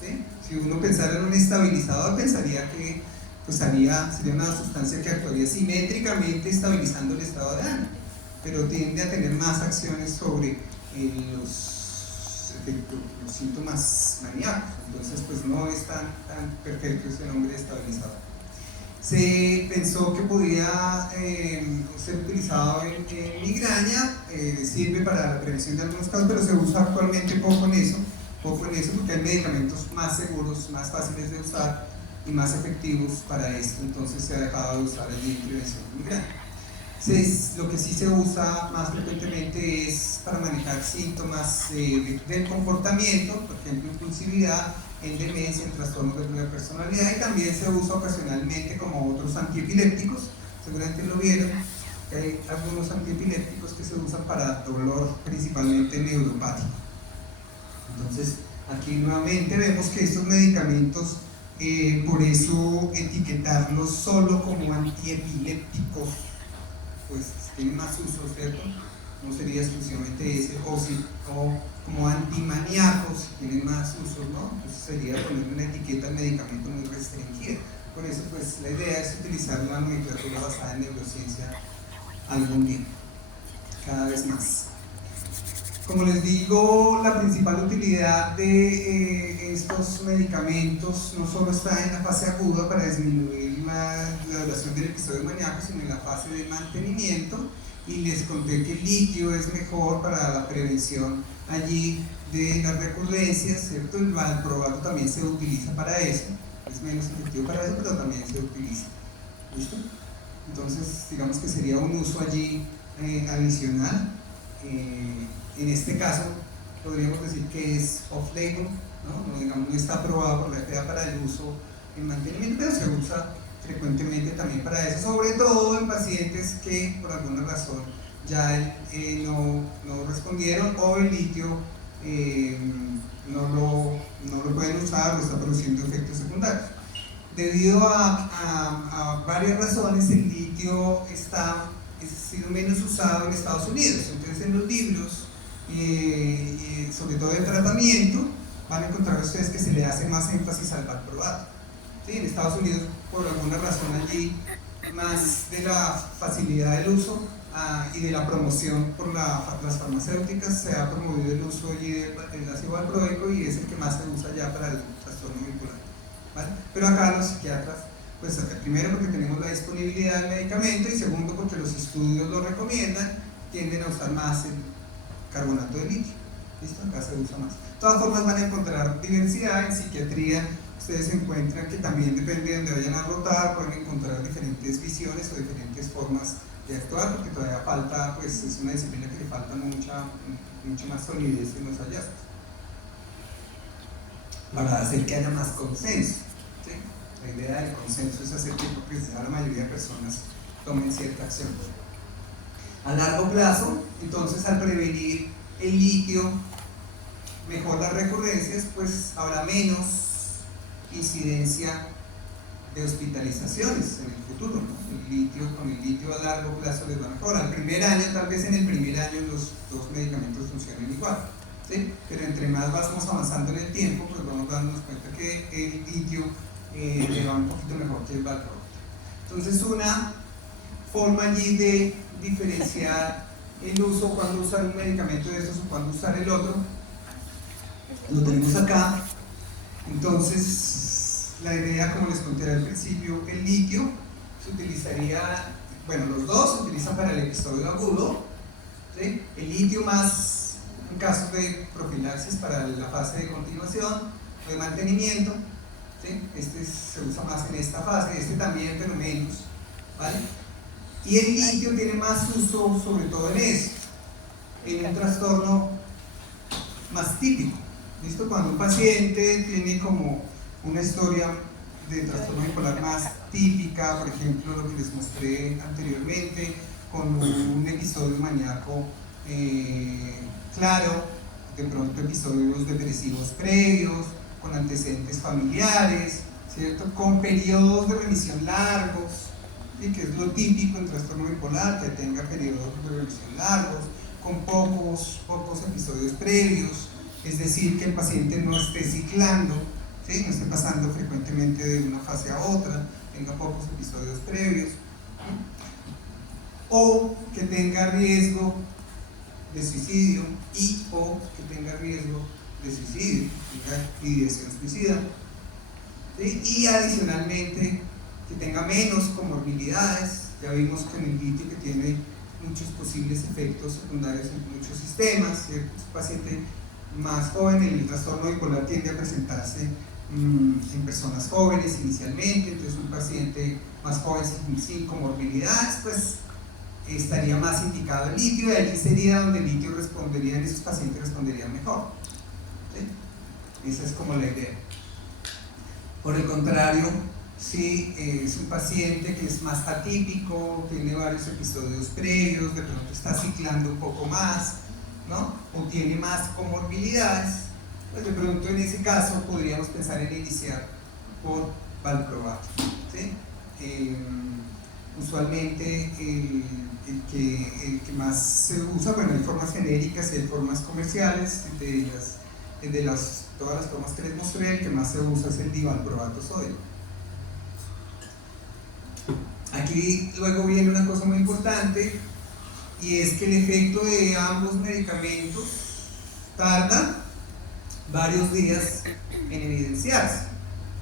¿sí? Si uno pensara en un estabilizador, pensaría que pues, sería una sustancia que actuaría simétricamente estabilizando el estado de ánimo, pero tiende a tener más acciones sobre los síntomas maníacos. Entonces, pues no es tan perfecto ese nombre de estabilizador. Se pensó que podía ser utilizado en migraña, sirve para la prevención de algunos casos, pero se usa actualmente poco en eso, porque hay medicamentos más seguros, más fáciles de usar y más efectivos para esto. Entonces se ha dejado de usar allí en prevención de migraña. Lo que sí se usa más frecuentemente es para manejar síntomas del comportamiento, por ejemplo, impulsividad, en demencia, en trastornos de la personalidad, y también se usa ocasionalmente como otros antiepilépticos. Seguramente lo vieron, que hay algunos antiepilépticos que se usan para dolor principalmente neuropático. Entonces, aquí nuevamente vemos que estos medicamentos, por eso etiquetarlos solo como antiepilépticos, pues tienen más usos, ¿cierto? No sería exclusivamente ese, o como antimaníacos, tienen más usos, ¿no? Entonces sería poner una etiqueta al medicamento muy restringida. Por eso, pues la idea es utilizar la nomenclatura basada en neurociencia algún día, cada vez más. Como les digo, la principal utilidad de estos medicamentos no solo está en la fase aguda para disminuir la duración del episodio maníaco, sino en la fase de mantenimiento, y les conté que el litio es mejor para la prevención allí de las recurrencias, ¿cierto? El valproato también se utiliza para eso, es menos efectivo para eso, pero también se utiliza. ¿Listo? Entonces, digamos que sería un uso allí adicional. En este caso, podríamos decir que es off-label, ¿no? No está aprobado por la FDA para el uso en mantenimiento, pero se usa frecuentemente también para eso, sobre todo en pacientes que por alguna razón ya no respondieron, o el litio no lo pueden usar o está produciendo efectos secundarios. Debido a varias razones, el litio ha sido menos usado en Estados Unidos. Entonces, en los libros, sobre todo de tratamiento, van a encontrar ustedes que se le hace más énfasis al valproato. ¿Sí? En Estados Unidos, por alguna razón allí, más de la facilidad del uso y de la promoción por las farmacéuticas, se ha promovido el uso allí del ácido valproico, y es el que más se usa ya para el trastorno bipolar, ¿vale? Pero acá los psiquiatras, pues primero porque tenemos la disponibilidad del medicamento, y segundo porque los estudios lo recomiendan, tienden a usar más el carbonato de litio. ¿Listo? Acá se usa más. De todas formas, van a encontrar diversidad. En psiquiatría ustedes encuentran que también depende de donde vayan a rotar, pueden encontrar diferentes visiones o diferentes formas de actuar, porque todavía falta, pues es una disciplina que le falta mucha más solidez en los hallazgos para hacer que haya más consenso, ¿sí? La idea del consenso es hacer que la mayoría de personas tomen cierta acción. A largo plazo, entonces, al prevenir el litio mejor las recurrencias, pues habrá menos incidencia de hospitalizaciones en el futuro, ¿no? Con el litio a largo plazo les va mejor. Al primer año, tal vez en el primer año, los dos medicamentos funcionen igual, ¿sí? Pero entre más vamos avanzando en el tiempo, pues vamos dándonos cuenta que el litio le va un poquito mejor que el valproato. Entonces, una forma allí de diferenciar el uso, cuando usar un medicamento de estos o cuando usar el otro, lo tenemos acá. Entonces, la idea, como les conté al principio, el litio se utilizaría bueno, los dos se utilizan para el episodio agudo, ¿sí? El litio más en casos de profilaxis para la fase de continuación o de mantenimiento, ¿sí? Este se usa más en esta fase, este también, pero menos, ¿vale? Y el litio tiene más uso sobre todo en eso, en un trastorno más típico. ¿Listo? Cuando un paciente tiene como una historia de trastorno bipolar más típica, por ejemplo, lo que les mostré anteriormente, con un episodio maníaco claro, de pronto episodios depresivos previos, con antecedentes familiares, ¿cierto? Con periodos de remisión largos, ¿sí? Que es lo típico en trastorno bipolar, que tenga periodos de remisión largos, con pocos episodios previos, es decir, que el paciente no esté ciclando, ¿sí? No esté pasando frecuentemente de una fase a otra, tenga pocos episodios previos, ¿sí? O que tenga riesgo de suicidio o que tenga riesgo de suicidio, tenga ideación suicida, ¿sí? Y adicionalmente que tenga menos comorbilidades. Ya vimos que en el litio, que tiene muchos posibles efectos secundarios en muchos sistemas, ¿cierto? Un paciente más joven en el trastorno bipolar tiende a presentarse en personas jóvenes inicialmente, entonces un paciente más joven sin comorbilidades, pues estaría más indicado el litio, y allí sería donde el litio respondería, en esos pacientes responderían mejor, ¿sí? Esa es como la idea. Por el contrario, si es un paciente que es más atípico, tiene varios episodios previos, de pronto está ciclando un poco más, ¿no? O tiene más comorbilidades, pues de pronto en ese caso podríamos pensar en iniciar por valproato, ¿sí? Usualmente el que más se usa, bueno, hay formas genéricas y hay formas comerciales, todas las formas que les mostré, el que más se usa es el divalproato sódico. Aquí luego viene una cosa muy importante, y es que el efecto de ambos medicamentos tarda varios días en evidenciarse,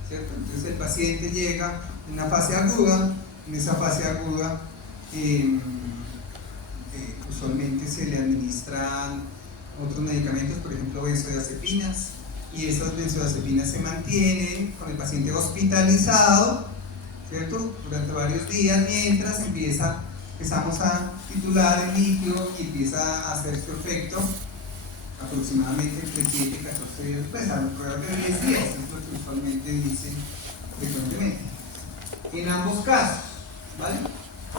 ¿cierto? Entonces el paciente llega a una fase aguda, en esa fase aguda usualmente se le administran otros medicamentos, por ejemplo benzodiazepinas, y esas benzodiazepinas se mantienen con el paciente hospitalizado, ¿cierto? Durante varios días, mientras empezamos a titular el litio y empieza a hacer su efecto aproximadamente entre 7 y 14 días después, a pruebas de 10 días, es lo que usualmente dicen frecuentemente. En ambos casos, ¿vale?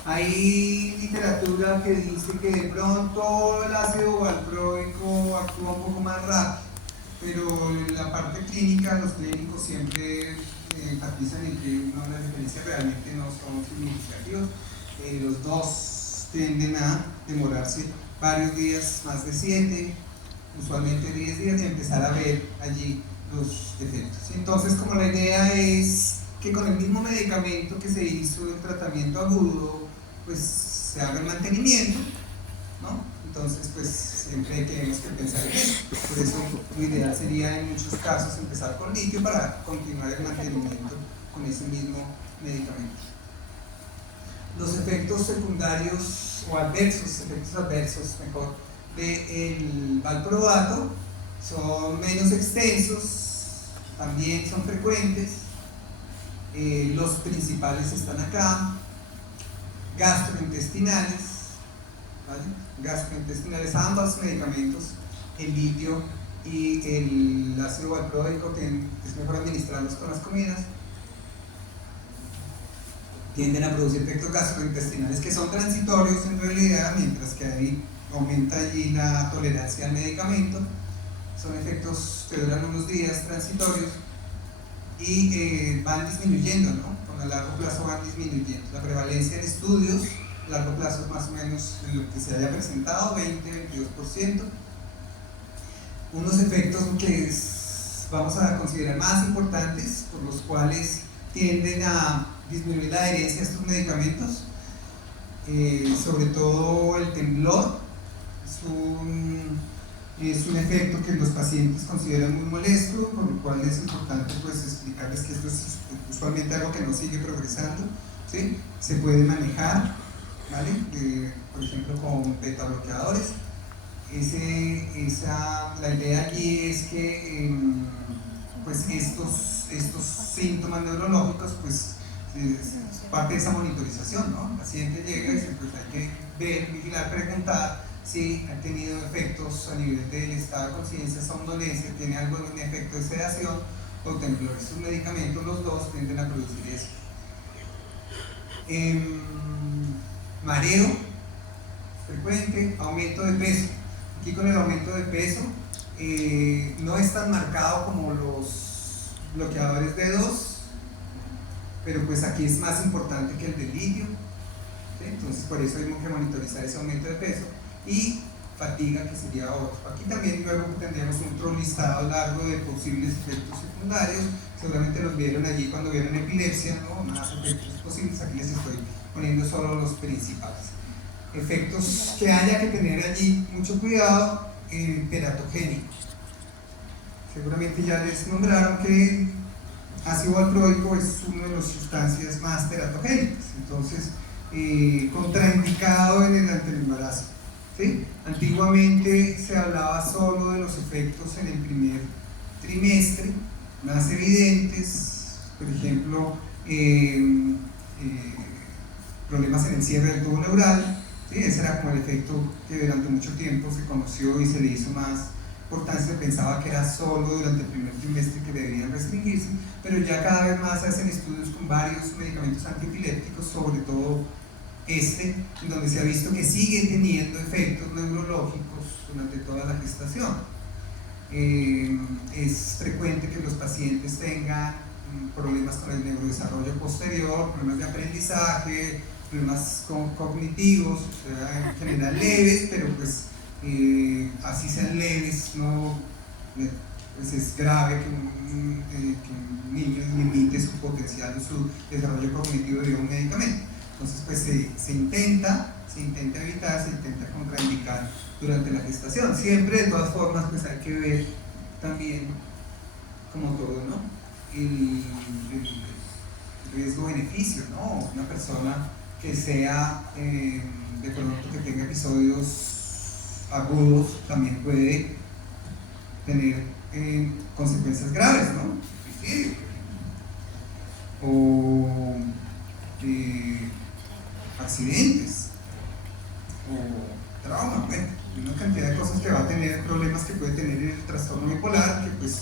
Hay literatura que dice que de pronto el ácido valproico actúa un poco más rápido, pero en la parte clínica los clínicos siempre enfatizan en que las diferencias realmente no son significativas. Los dos tienden a demorarse varios días, más de 7, usualmente 10 días, y empezar a ver allí los efectos. Entonces, como la idea es que con el mismo medicamento que se hizo el tratamiento agudo, pues se haga el mantenimiento, ¿no? Entonces, pues siempre tenemos que pensar en eso. Por eso lo ideal sería en muchos casos empezar con litio para continuar el mantenimiento con ese mismo medicamento. Los efectos secundarios o efectos adversos mejor, del valproato son menos extensos, también son frecuentes. Los principales están acá: gastrointestinales, ¿vale? Gastrointestinales, ambos medicamentos, el litio y el ácido valproico, es mejor administrarlos con las comidas, tienden a producir efectos gastrointestinales que son transitorios en realidad, mientras que ahí aumenta allí la tolerancia al medicamento. Son efectos que duran unos días, transitorios, y van disminuyendo, ¿no? Con el largo plazo van disminuyendo. La prevalencia en estudios a largo plazo es más o menos en lo que se haya presentado, 20-22%. Unos efectos que vamos a considerar más importantes, por los cuales tienden a disminuir la adherencia a estos medicamentos, sobre todo el temblor, es un efecto que los pacientes consideran muy molesto, por lo cual es importante pues explicarles que esto es usualmente algo que no sigue progresando, ¿sí? Se puede manejar, ¿vale? Por ejemplo, con beta bloqueadores. La idea allí es que pues estos síntomas neurológicos, pues es parte de esa monitorización, ¿no? El paciente llega y dice, pues hay que ver, vigilar, preguntar si ha tenido efectos a nivel del estado de conciencia, somnolencia, tiene algún efecto de sedación o temblor. Estos medicamentos, los dos, tienden a producir eso. Mareo frecuente, aumento de peso. Aquí con el aumento de peso no es tan marcado como los bloqueadores D2, pero pues aquí es más importante que el del litio, ¿sí? Entonces por eso hay que monitorizar ese aumento de peso. Y fatiga, que sería otro. Aquí también luego tendríamos otro listado largo de posibles efectos secundarios. Seguramente los vieron allí cuando vieron epilepsia, ¿no? Más efectos posibles. Aquí les estoy poniendo solo los principales. Efectos que haya que tener allí mucho cuidado, teratogénico. Seguramente ya les nombraron que ácido valproico es una de las sustancias más teratogénicas, entonces contraindicado en el ante el embarazo, ¿sí? Antiguamente se hablaba solo de los efectos en el primer trimestre, más evidentes, por ejemplo, problemas en el cierre del tubo neural, ¿sí? Ese era como el efecto que durante mucho tiempo se conoció y se le hizo más importancia. Se pensaba que era solo durante el primer trimestre que deberían restringirse, pero ya cada vez más se hacen estudios con varios medicamentos antiepilépticos, sobre todo en donde se ha visto que sigue teniendo efectos neurológicos durante toda la gestación. Es frecuente que los pacientes tengan problemas con el neurodesarrollo posterior, problemas de aprendizaje, problemas cognitivos, o sea, en general leves, pero pues así sean leves, no, pues es grave que un niño limite su potencial o su desarrollo cognitivo debido a un medicamento. Entonces pues se intenta evitar, se intenta contraindicar durante la gestación. Siempre de todas formas pues hay que ver también, como todo, ¿no? el riesgo-beneficio, ¿no? Una persona que sea de pronto que tenga episodios agudos también puede tener consecuencias graves, ¿no? Suicidio, o accidentes, o trauma, bueno, una cantidad de cosas que va a tener, problemas que puede tener en el trastorno bipolar, que pues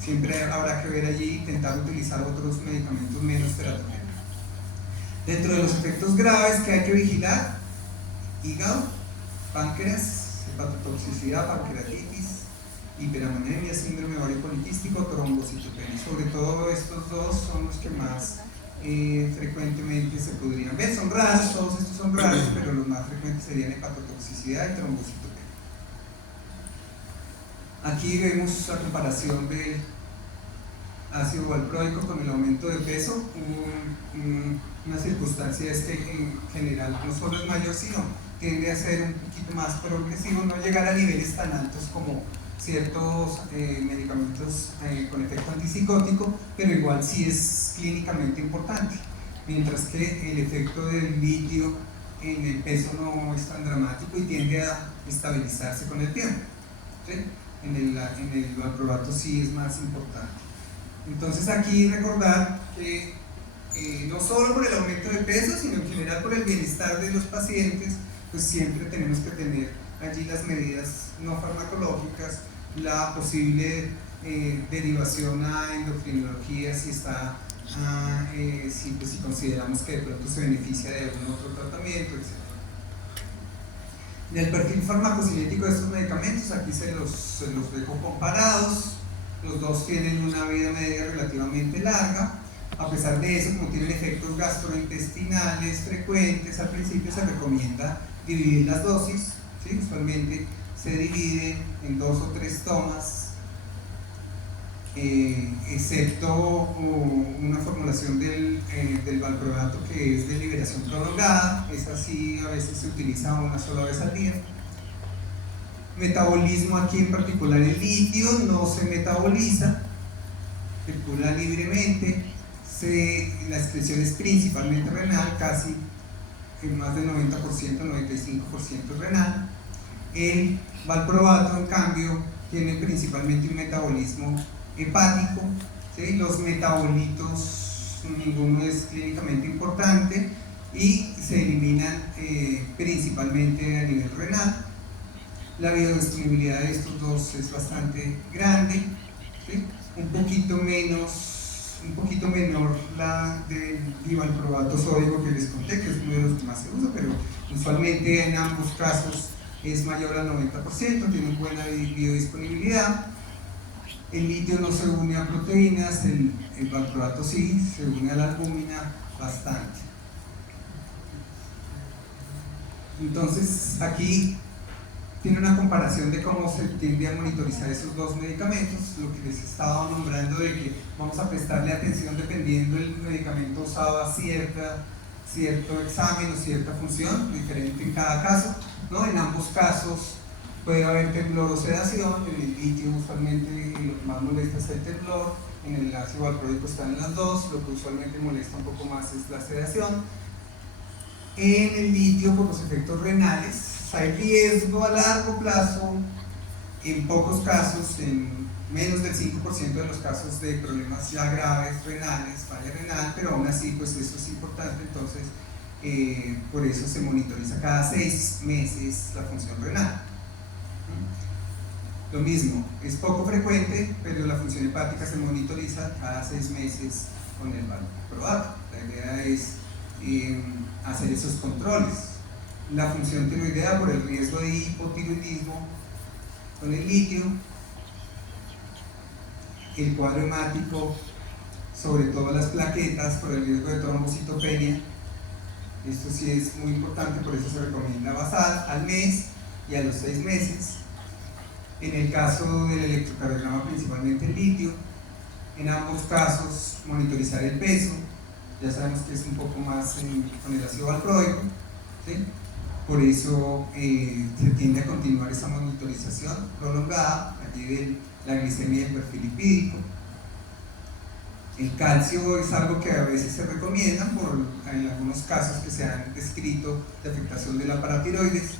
siempre habrá que ver allí, intentar utilizar otros medicamentos menos teratogénicos. Dentro de los efectos graves que hay que vigilar, hígado, páncreas, hepatotoxicidad, pancreatitis, hiperamonemia, síndrome ovario poliquístico, trombocitopenia. Sobre todo estos dos son los que más frecuentemente se podrían ver. Son raros, todos estos son raros, pero los más frecuentes serían hepatotoxicidad y trombocitopenia. Aquí vemos la comparación del ácido valproico con el aumento de peso. Una circunstancia es que en general no solo es mayor, sino tiende a ser un poquito más progresivo, no llegar a niveles tan altos como ciertos medicamentos con efecto antipsicótico, pero igual sí es clínicamente importante, mientras que el efecto del litio en el peso no es tan dramático y tiende a estabilizarse con el tiempo, ¿sí? En el valproato sí es más importante. Entonces aquí recordar que no solo por el aumento de peso, sino en general por el bienestar de los pacientes, pues siempre tenemos que tener allí las medidas no farmacológicas, la posible derivación a endocrinología si está, si consideramos que de pronto se beneficia de algún otro tratamiento, etc. En el perfil farmacocinético de estos medicamentos, aquí se los dejo comparados. Los dos tienen una vida media relativamente larga. A pesar de eso, como tienen efectos gastrointestinales frecuentes, al principio se recomienda dividir las dosis, ¿sí? Usualmente se divide en 2 o 3 tomas, excepto una formulación del valproato que es de liberación prolongada. Esa sí a veces se utiliza una sola vez al día. Metabolismo, aquí en particular el litio no se metaboliza, circula libremente, la excreción es principalmente renal, casi más del 90%, 95% renal. El valproato, en cambio, tiene principalmente un metabolismo hepático, ¿sí? Los metabolitos, ninguno es clínicamente importante y se eliminan principalmente a nivel renal. La biodisponibilidad de estos dos es bastante grande, ¿sí? un poquito menor la del divalproato sódico que les conté, que es uno de los que más se usa, pero usualmente en ambos casos es mayor al 90%, tiene buena biodisponibilidad. El litio no se une a proteínas, el valproato sí, se une a la albúmina bastante. Entonces aquí tiene una comparación de cómo se tiende a monitorizar esos dos medicamentos, lo que les estaba nombrando de que vamos a prestarle atención dependiendo del medicamento usado a cierto examen o cierta función, diferente en cada caso, ¿no? En ambos casos puede haber temblor o sedación. En el litio usualmente lo que más molesta es el temblor, en el ácido valproico están las dos, lo que usualmente molesta un poco más es la sedación. En el litio, por los efectos renales, hay riesgo a largo plazo, en pocos casos, en menos del 5% de los casos de problemas ya graves renales, falla renal, pero aún así pues eso es importante, entonces por eso se monitoriza cada 6 meses la función renal. Lo mismo, es poco frecuente, pero la función hepática se monitoriza cada 6 meses con el valproato. La idea es hacer esos controles. La función tiroidea por el riesgo de hipotiroidismo con el litio, el cuadro hemático, sobre todo las plaquetas por el riesgo de trombocitopenia. Esto sí es muy importante, por eso se recomienda basal al mes y a los 6 meses. En el caso del electrocardiograma, principalmente el litio. En ambos casos, monitorizar el peso. Ya sabemos que es un poco más con el ácido valproico, ¿sí? Por eso se tiende a continuar esa monitorización prolongada allí de la glicemia y el perfil lipídico. El calcio es algo que a veces se recomienda en algunos casos que se han descrito de afectación de la paratiroides.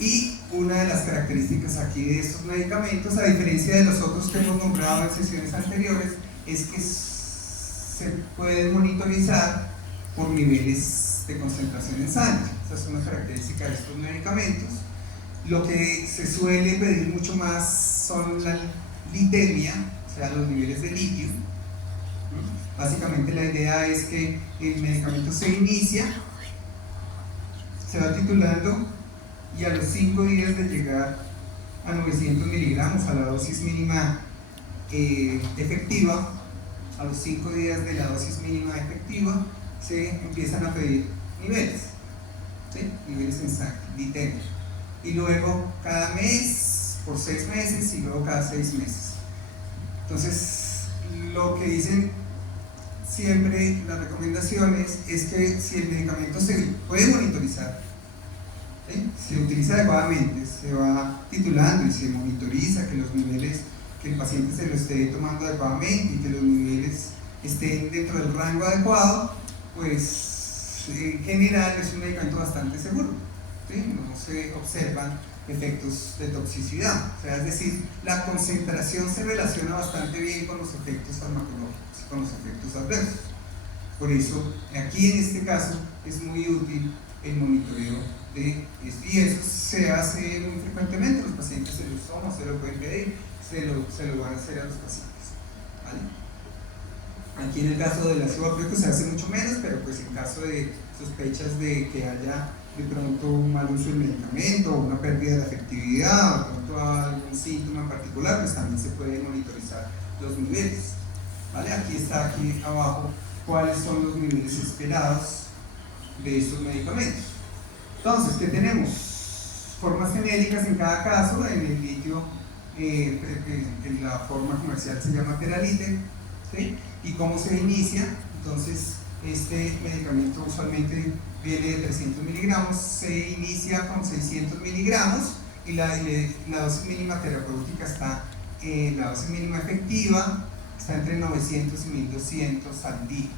Y una de las características aquí de estos medicamentos, a diferencia de los otros que hemos nombrado en sesiones anteriores, es que se pueden monitorizar por niveles de concentración en sangre. Esa es una característica de estos medicamentos. Lo que se suele pedir mucho más son la litemia, o sea, los niveles de litio. Básicamente la idea es que el medicamento se inicia, se va titulando y a los 5 días de llegar a 900 miligramos, a la dosis mínima efectiva, a los 5 días de la dosis mínima efectiva, se empiezan a pedir niveles, ¿sí? Niveles en sangre, litemia. Y luego cada mes, por 6 meses, y luego cada 6 meses. Entonces, lo que dicen siempre las recomendaciones es que si el medicamento se puede monitorizar, ¿sí? Se utiliza adecuadamente, se va titulando y se monitoriza que los niveles, que el paciente se lo esté tomando adecuadamente y que los niveles estén dentro del rango adecuado, pues en general es un medicamento bastante seguro, ¿sí? No se observan efectos de toxicidad, o sea, es decir, la concentración se relaciona bastante bien con los efectos farmacológicos, con los efectos adversos. Por eso, aquí en este caso es muy útil el monitoreo de esto, y eso se hace muy frecuentemente. Los pacientes se los toman, se lo pueden pedir, se lo van a hacer a los pacientes, ¿vale? Aquí en el caso del ácido valproico se hace mucho menos, pero pues en caso de sospechas de que haya de pronto un mal uso del medicamento o una pérdida de efectividad o de pronto algún síntoma en particular, pues también se pueden monitorizar los niveles, ¿vale? Aquí está, aquí abajo, cuáles son los niveles esperados de estos medicamentos. Entonces, ¿qué tenemos? Formas genéricas en cada caso. En el litio, en la forma comercial se llama Teralite, ¿sí? ¿Y cómo se inicia? Entonces, este medicamento usualmente viene de 300 miligramos, se inicia con 600 miligramos y la dosis mínima terapéutica está, la dosis mínima efectiva está entre 900 y 1200 al día,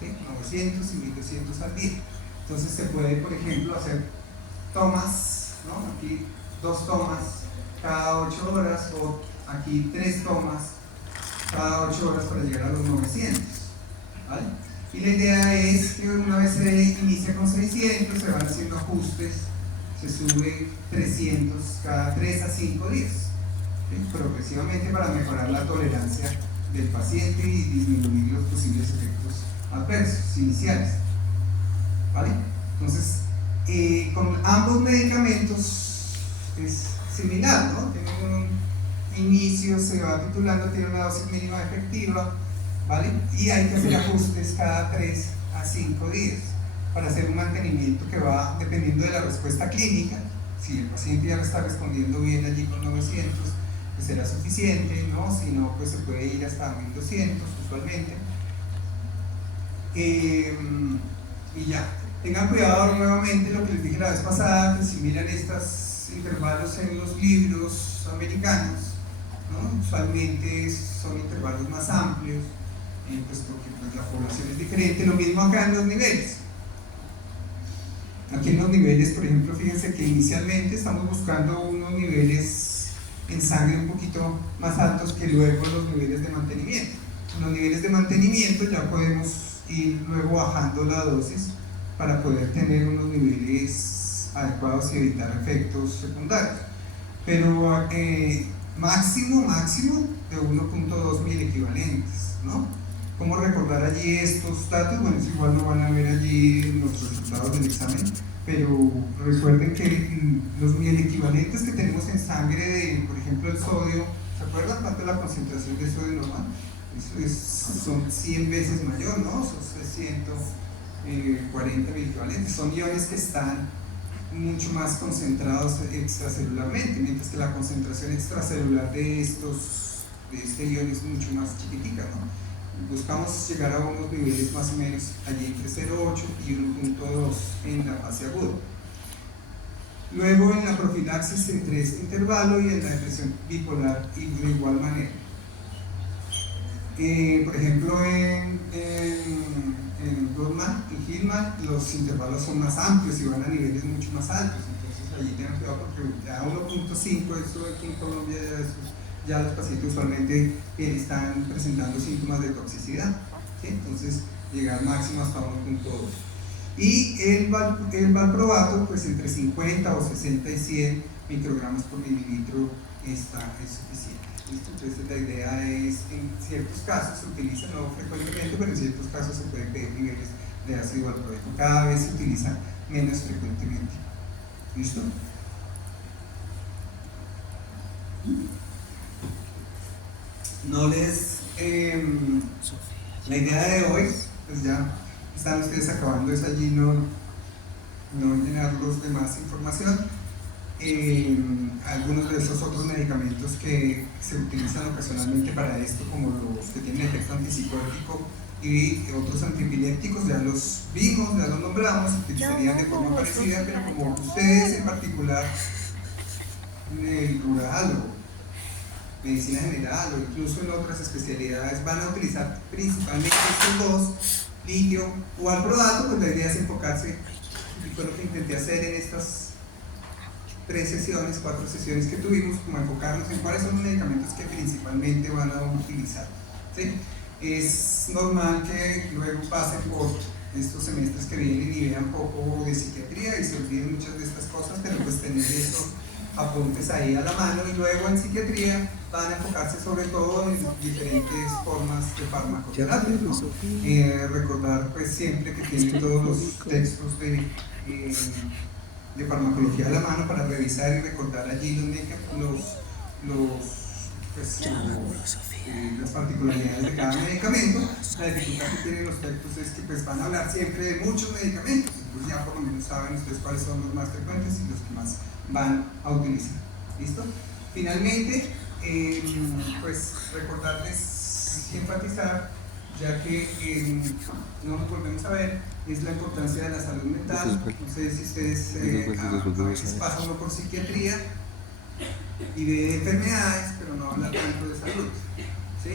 ¿sí? 900 y 1200 al día. Entonces se puede, por ejemplo, hacer tomas, ¿no? Aquí 2 tomas cada 8 horas, o aquí 3 tomas cada 8 horas para llegar a los 900, ¿vale? Y la idea es que una vez se inicia con 600, se van haciendo ajustes, se sube 300 cada 3 a 5 días, ¿sí? Progresivamente, para mejorar la tolerancia del paciente y disminuir los posibles efectos adversos iniciales, ¿vale? Entonces, con ambos medicamentos es similar, ¿no? Tienen un inicio, se va titulando, tiene una dosis mínima efectiva, ¿vale? Y hay que hacer ajustes cada 3 a 5 días para hacer un mantenimiento que va dependiendo de la respuesta clínica. Si el paciente ya lo está respondiendo bien allí con 900, pues será suficiente, ¿no? Si no, pues se puede ir hasta 1200 usualmente. Y ya. Tengan cuidado nuevamente lo que les dije la vez pasada, que si miran estos intervalos en los libros americanos, ¿no? Usualmente son intervalos más amplios, pues porque pues, la población es diferente. Lo mismo acá en los niveles. Aquí en los niveles, por ejemplo, fíjense que inicialmente estamos buscando unos niveles en sangre un poquito más altos que luego los niveles de mantenimiento. En los niveles de mantenimiento ya podemos ir luego bajando la dosis para poder tener unos niveles adecuados y evitar efectos secundarios. Pero máximo de 1.2 mil equivalentes, ¿no? ¿Cómo recordar allí estos datos? Bueno, es igual lo van a ver allí en los resultados del examen, pero recuerden que los equivalentes que tenemos en sangre de, por ejemplo, el sodio, ¿se acuerdan cuánto es la concentración de sodio normal? Son 100 veces mayor, ¿no? Son 640 mil equivalentes. Son iones que están mucho más concentrados extracelularmente, mientras que la concentración extracelular de este ion es mucho más chiquitica, ¿no? Buscamos llegar a unos niveles más o menos allí entre 0.8 y 1.2 en la fase aguda. Luego en la profilaxis entre este intervalo y en la depresión bipolar y de igual manera. Por ejemplo, en Goldman y Hillman los intervalos son más amplios y van a niveles mucho más altos, entonces allí tengan cuidado porque ya 1.5, esto aquí en Colombia ya los pacientes usualmente están presentando síntomas de toxicidad, ¿sí? Entonces llegar máximo hasta 1.2. Y el valproato, pues entre 50 o 60 y 100 microgramos por mililitro es suficiente. ¿Listo? Entonces la idea es, en ciertos casos se utiliza, no frecuentemente, pero en ciertos casos se pueden pedir niveles de ácido valproico. Cada vez se utiliza menos frecuentemente. ¿Listo? No les... la idea de hoy, pues ya están ustedes acabando, es allí no llenarlos de más información. Algunos de esos otros medicamentos que se utilizan ocasionalmente para esto, como los que tienen efecto antipsicótico y otros antiepilépticos, ya los vimos, ya los nombramos, se utilizarían de forma parecida, pero como ustedes en particular, en el rural o medicina general o incluso en otras especialidades van a utilizar principalmente estos dos, litio o valproato, pues la idea es enfocarse, y fue lo que intenté hacer en estas 4 sesiones que tuvimos, como enfocarnos en cuáles son los medicamentos que principalmente van a utilizar, ¿sí? Es normal que luego pasen por estos semestres que vienen y vean poco de psiquiatría y se olviden muchas de estas cosas, pero pues tener estos apuntes ahí a la mano, y luego en psiquiatría van a enfocarse sobre todo en diferentes formas de farmacoterapia, ¿no? Recordar pues siempre que tienen todos los textos de farmacología a la mano para revisar y recordar allí las particularidades de cada medicamento. La dificultad que tienen los textos es que pues van a hablar siempre de muchos medicamentos, entonces ya por lo menos saben ustedes cuáles son los más frecuentes y los que más van a utilizar. ¿Listo? Finalmente, pues recordarles y enfatizar, ya que no nos volvemos a ver, es la importancia de la salud mental. No sé si ustedes a veces pasan uno por psiquiatría y ve enfermedades, pero no habla tanto de salud, ¿sí?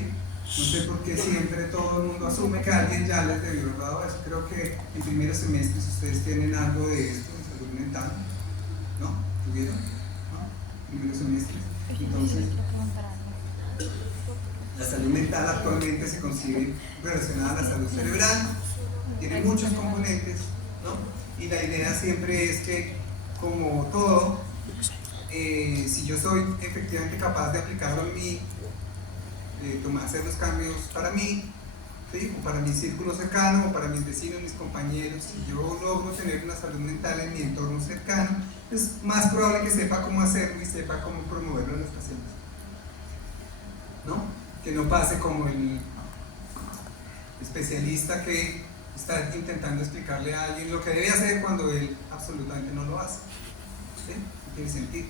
No sé por qué siempre todo el mundo asume que alguien ya les debió haber dado eso. Creo que en primeros semestres ustedes tienen algo de esto, de salud mental, ¿no? ¿Tuvieron? ¿No? Primeros semestres. Entonces, la salud mental actualmente se concibe relacionada a la salud cerebral, tiene muchos componentes, ¿no? Y la idea siempre es que, como todo, si yo soy efectivamente capaz de aplicarlo en mí, hacer los cambios para mí, ¿sí? O para mi círculo cercano, o para mis vecinos, mis compañeros, si yo logro tener una salud mental en mi entorno cercano, es más probable que sepa cómo hacerlo y sepa cómo promoverlo en los pacientes, ¿no? Que no pase como el especialista que está intentando explicarle a alguien lo que debe hacer cuando él absolutamente no lo hace, ¿sí? No tiene sentido.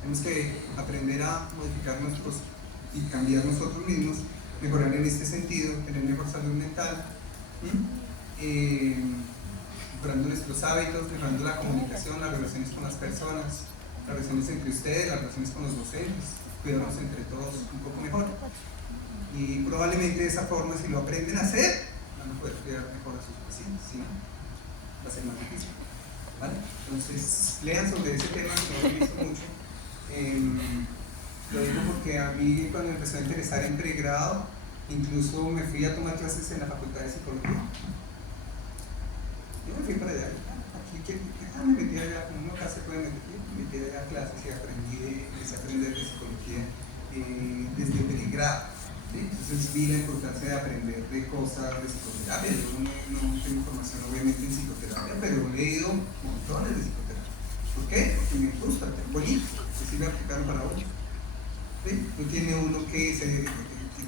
Tenemos que aprender a modificar nuestros y cambiar nosotros mismos, mejorar en este sentido, tener mejor salud mental, mejorando nuestros hábitos, mejorando la comunicación, las relaciones con las personas, las relaciones entre ustedes, las relaciones con los docentes, cuidarnos entre todos un poco mejor. Y probablemente de esa forma, si lo aprenden a hacer, van a poder cuidar mejor a sus pacientes, si no, va a ser más difícil, ¿vale? Entonces, lean sobre ese tema, que lo he visto mucho. Lo digo porque a mí, cuando me empezó a interesar en pregrado, incluso me fui a tomar clases en la Facultad de Psicología. Yo me fui para allá, me metí allá, como uno acá se puede meter, me metí allá a clases y empecé a aprender de psicología desde pregrado. ¿Sí? Entonces vi la importancia de aprender de cosas de psicoterapia. Yo no tengo formación obviamente en psicoterapia, pero he leído montones de psicoterapia. ¿Por qué? Porque me gusta, es bonito, se sirve aplicarlo para uno. ¿Sí? No tiene uno que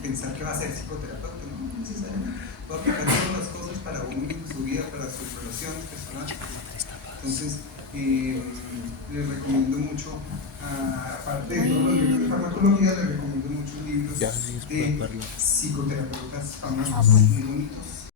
pensar que va a ser psicoterapeuta, no necesariamente. Va a aplicar todas las cosas para uno, su vida, para sus relaciones personales. Entonces, les recomiendo mucho, aparte de todos los libros de farmacología, les recomiendo muchos libros de psicoterapeutas famosos, muy bonitos.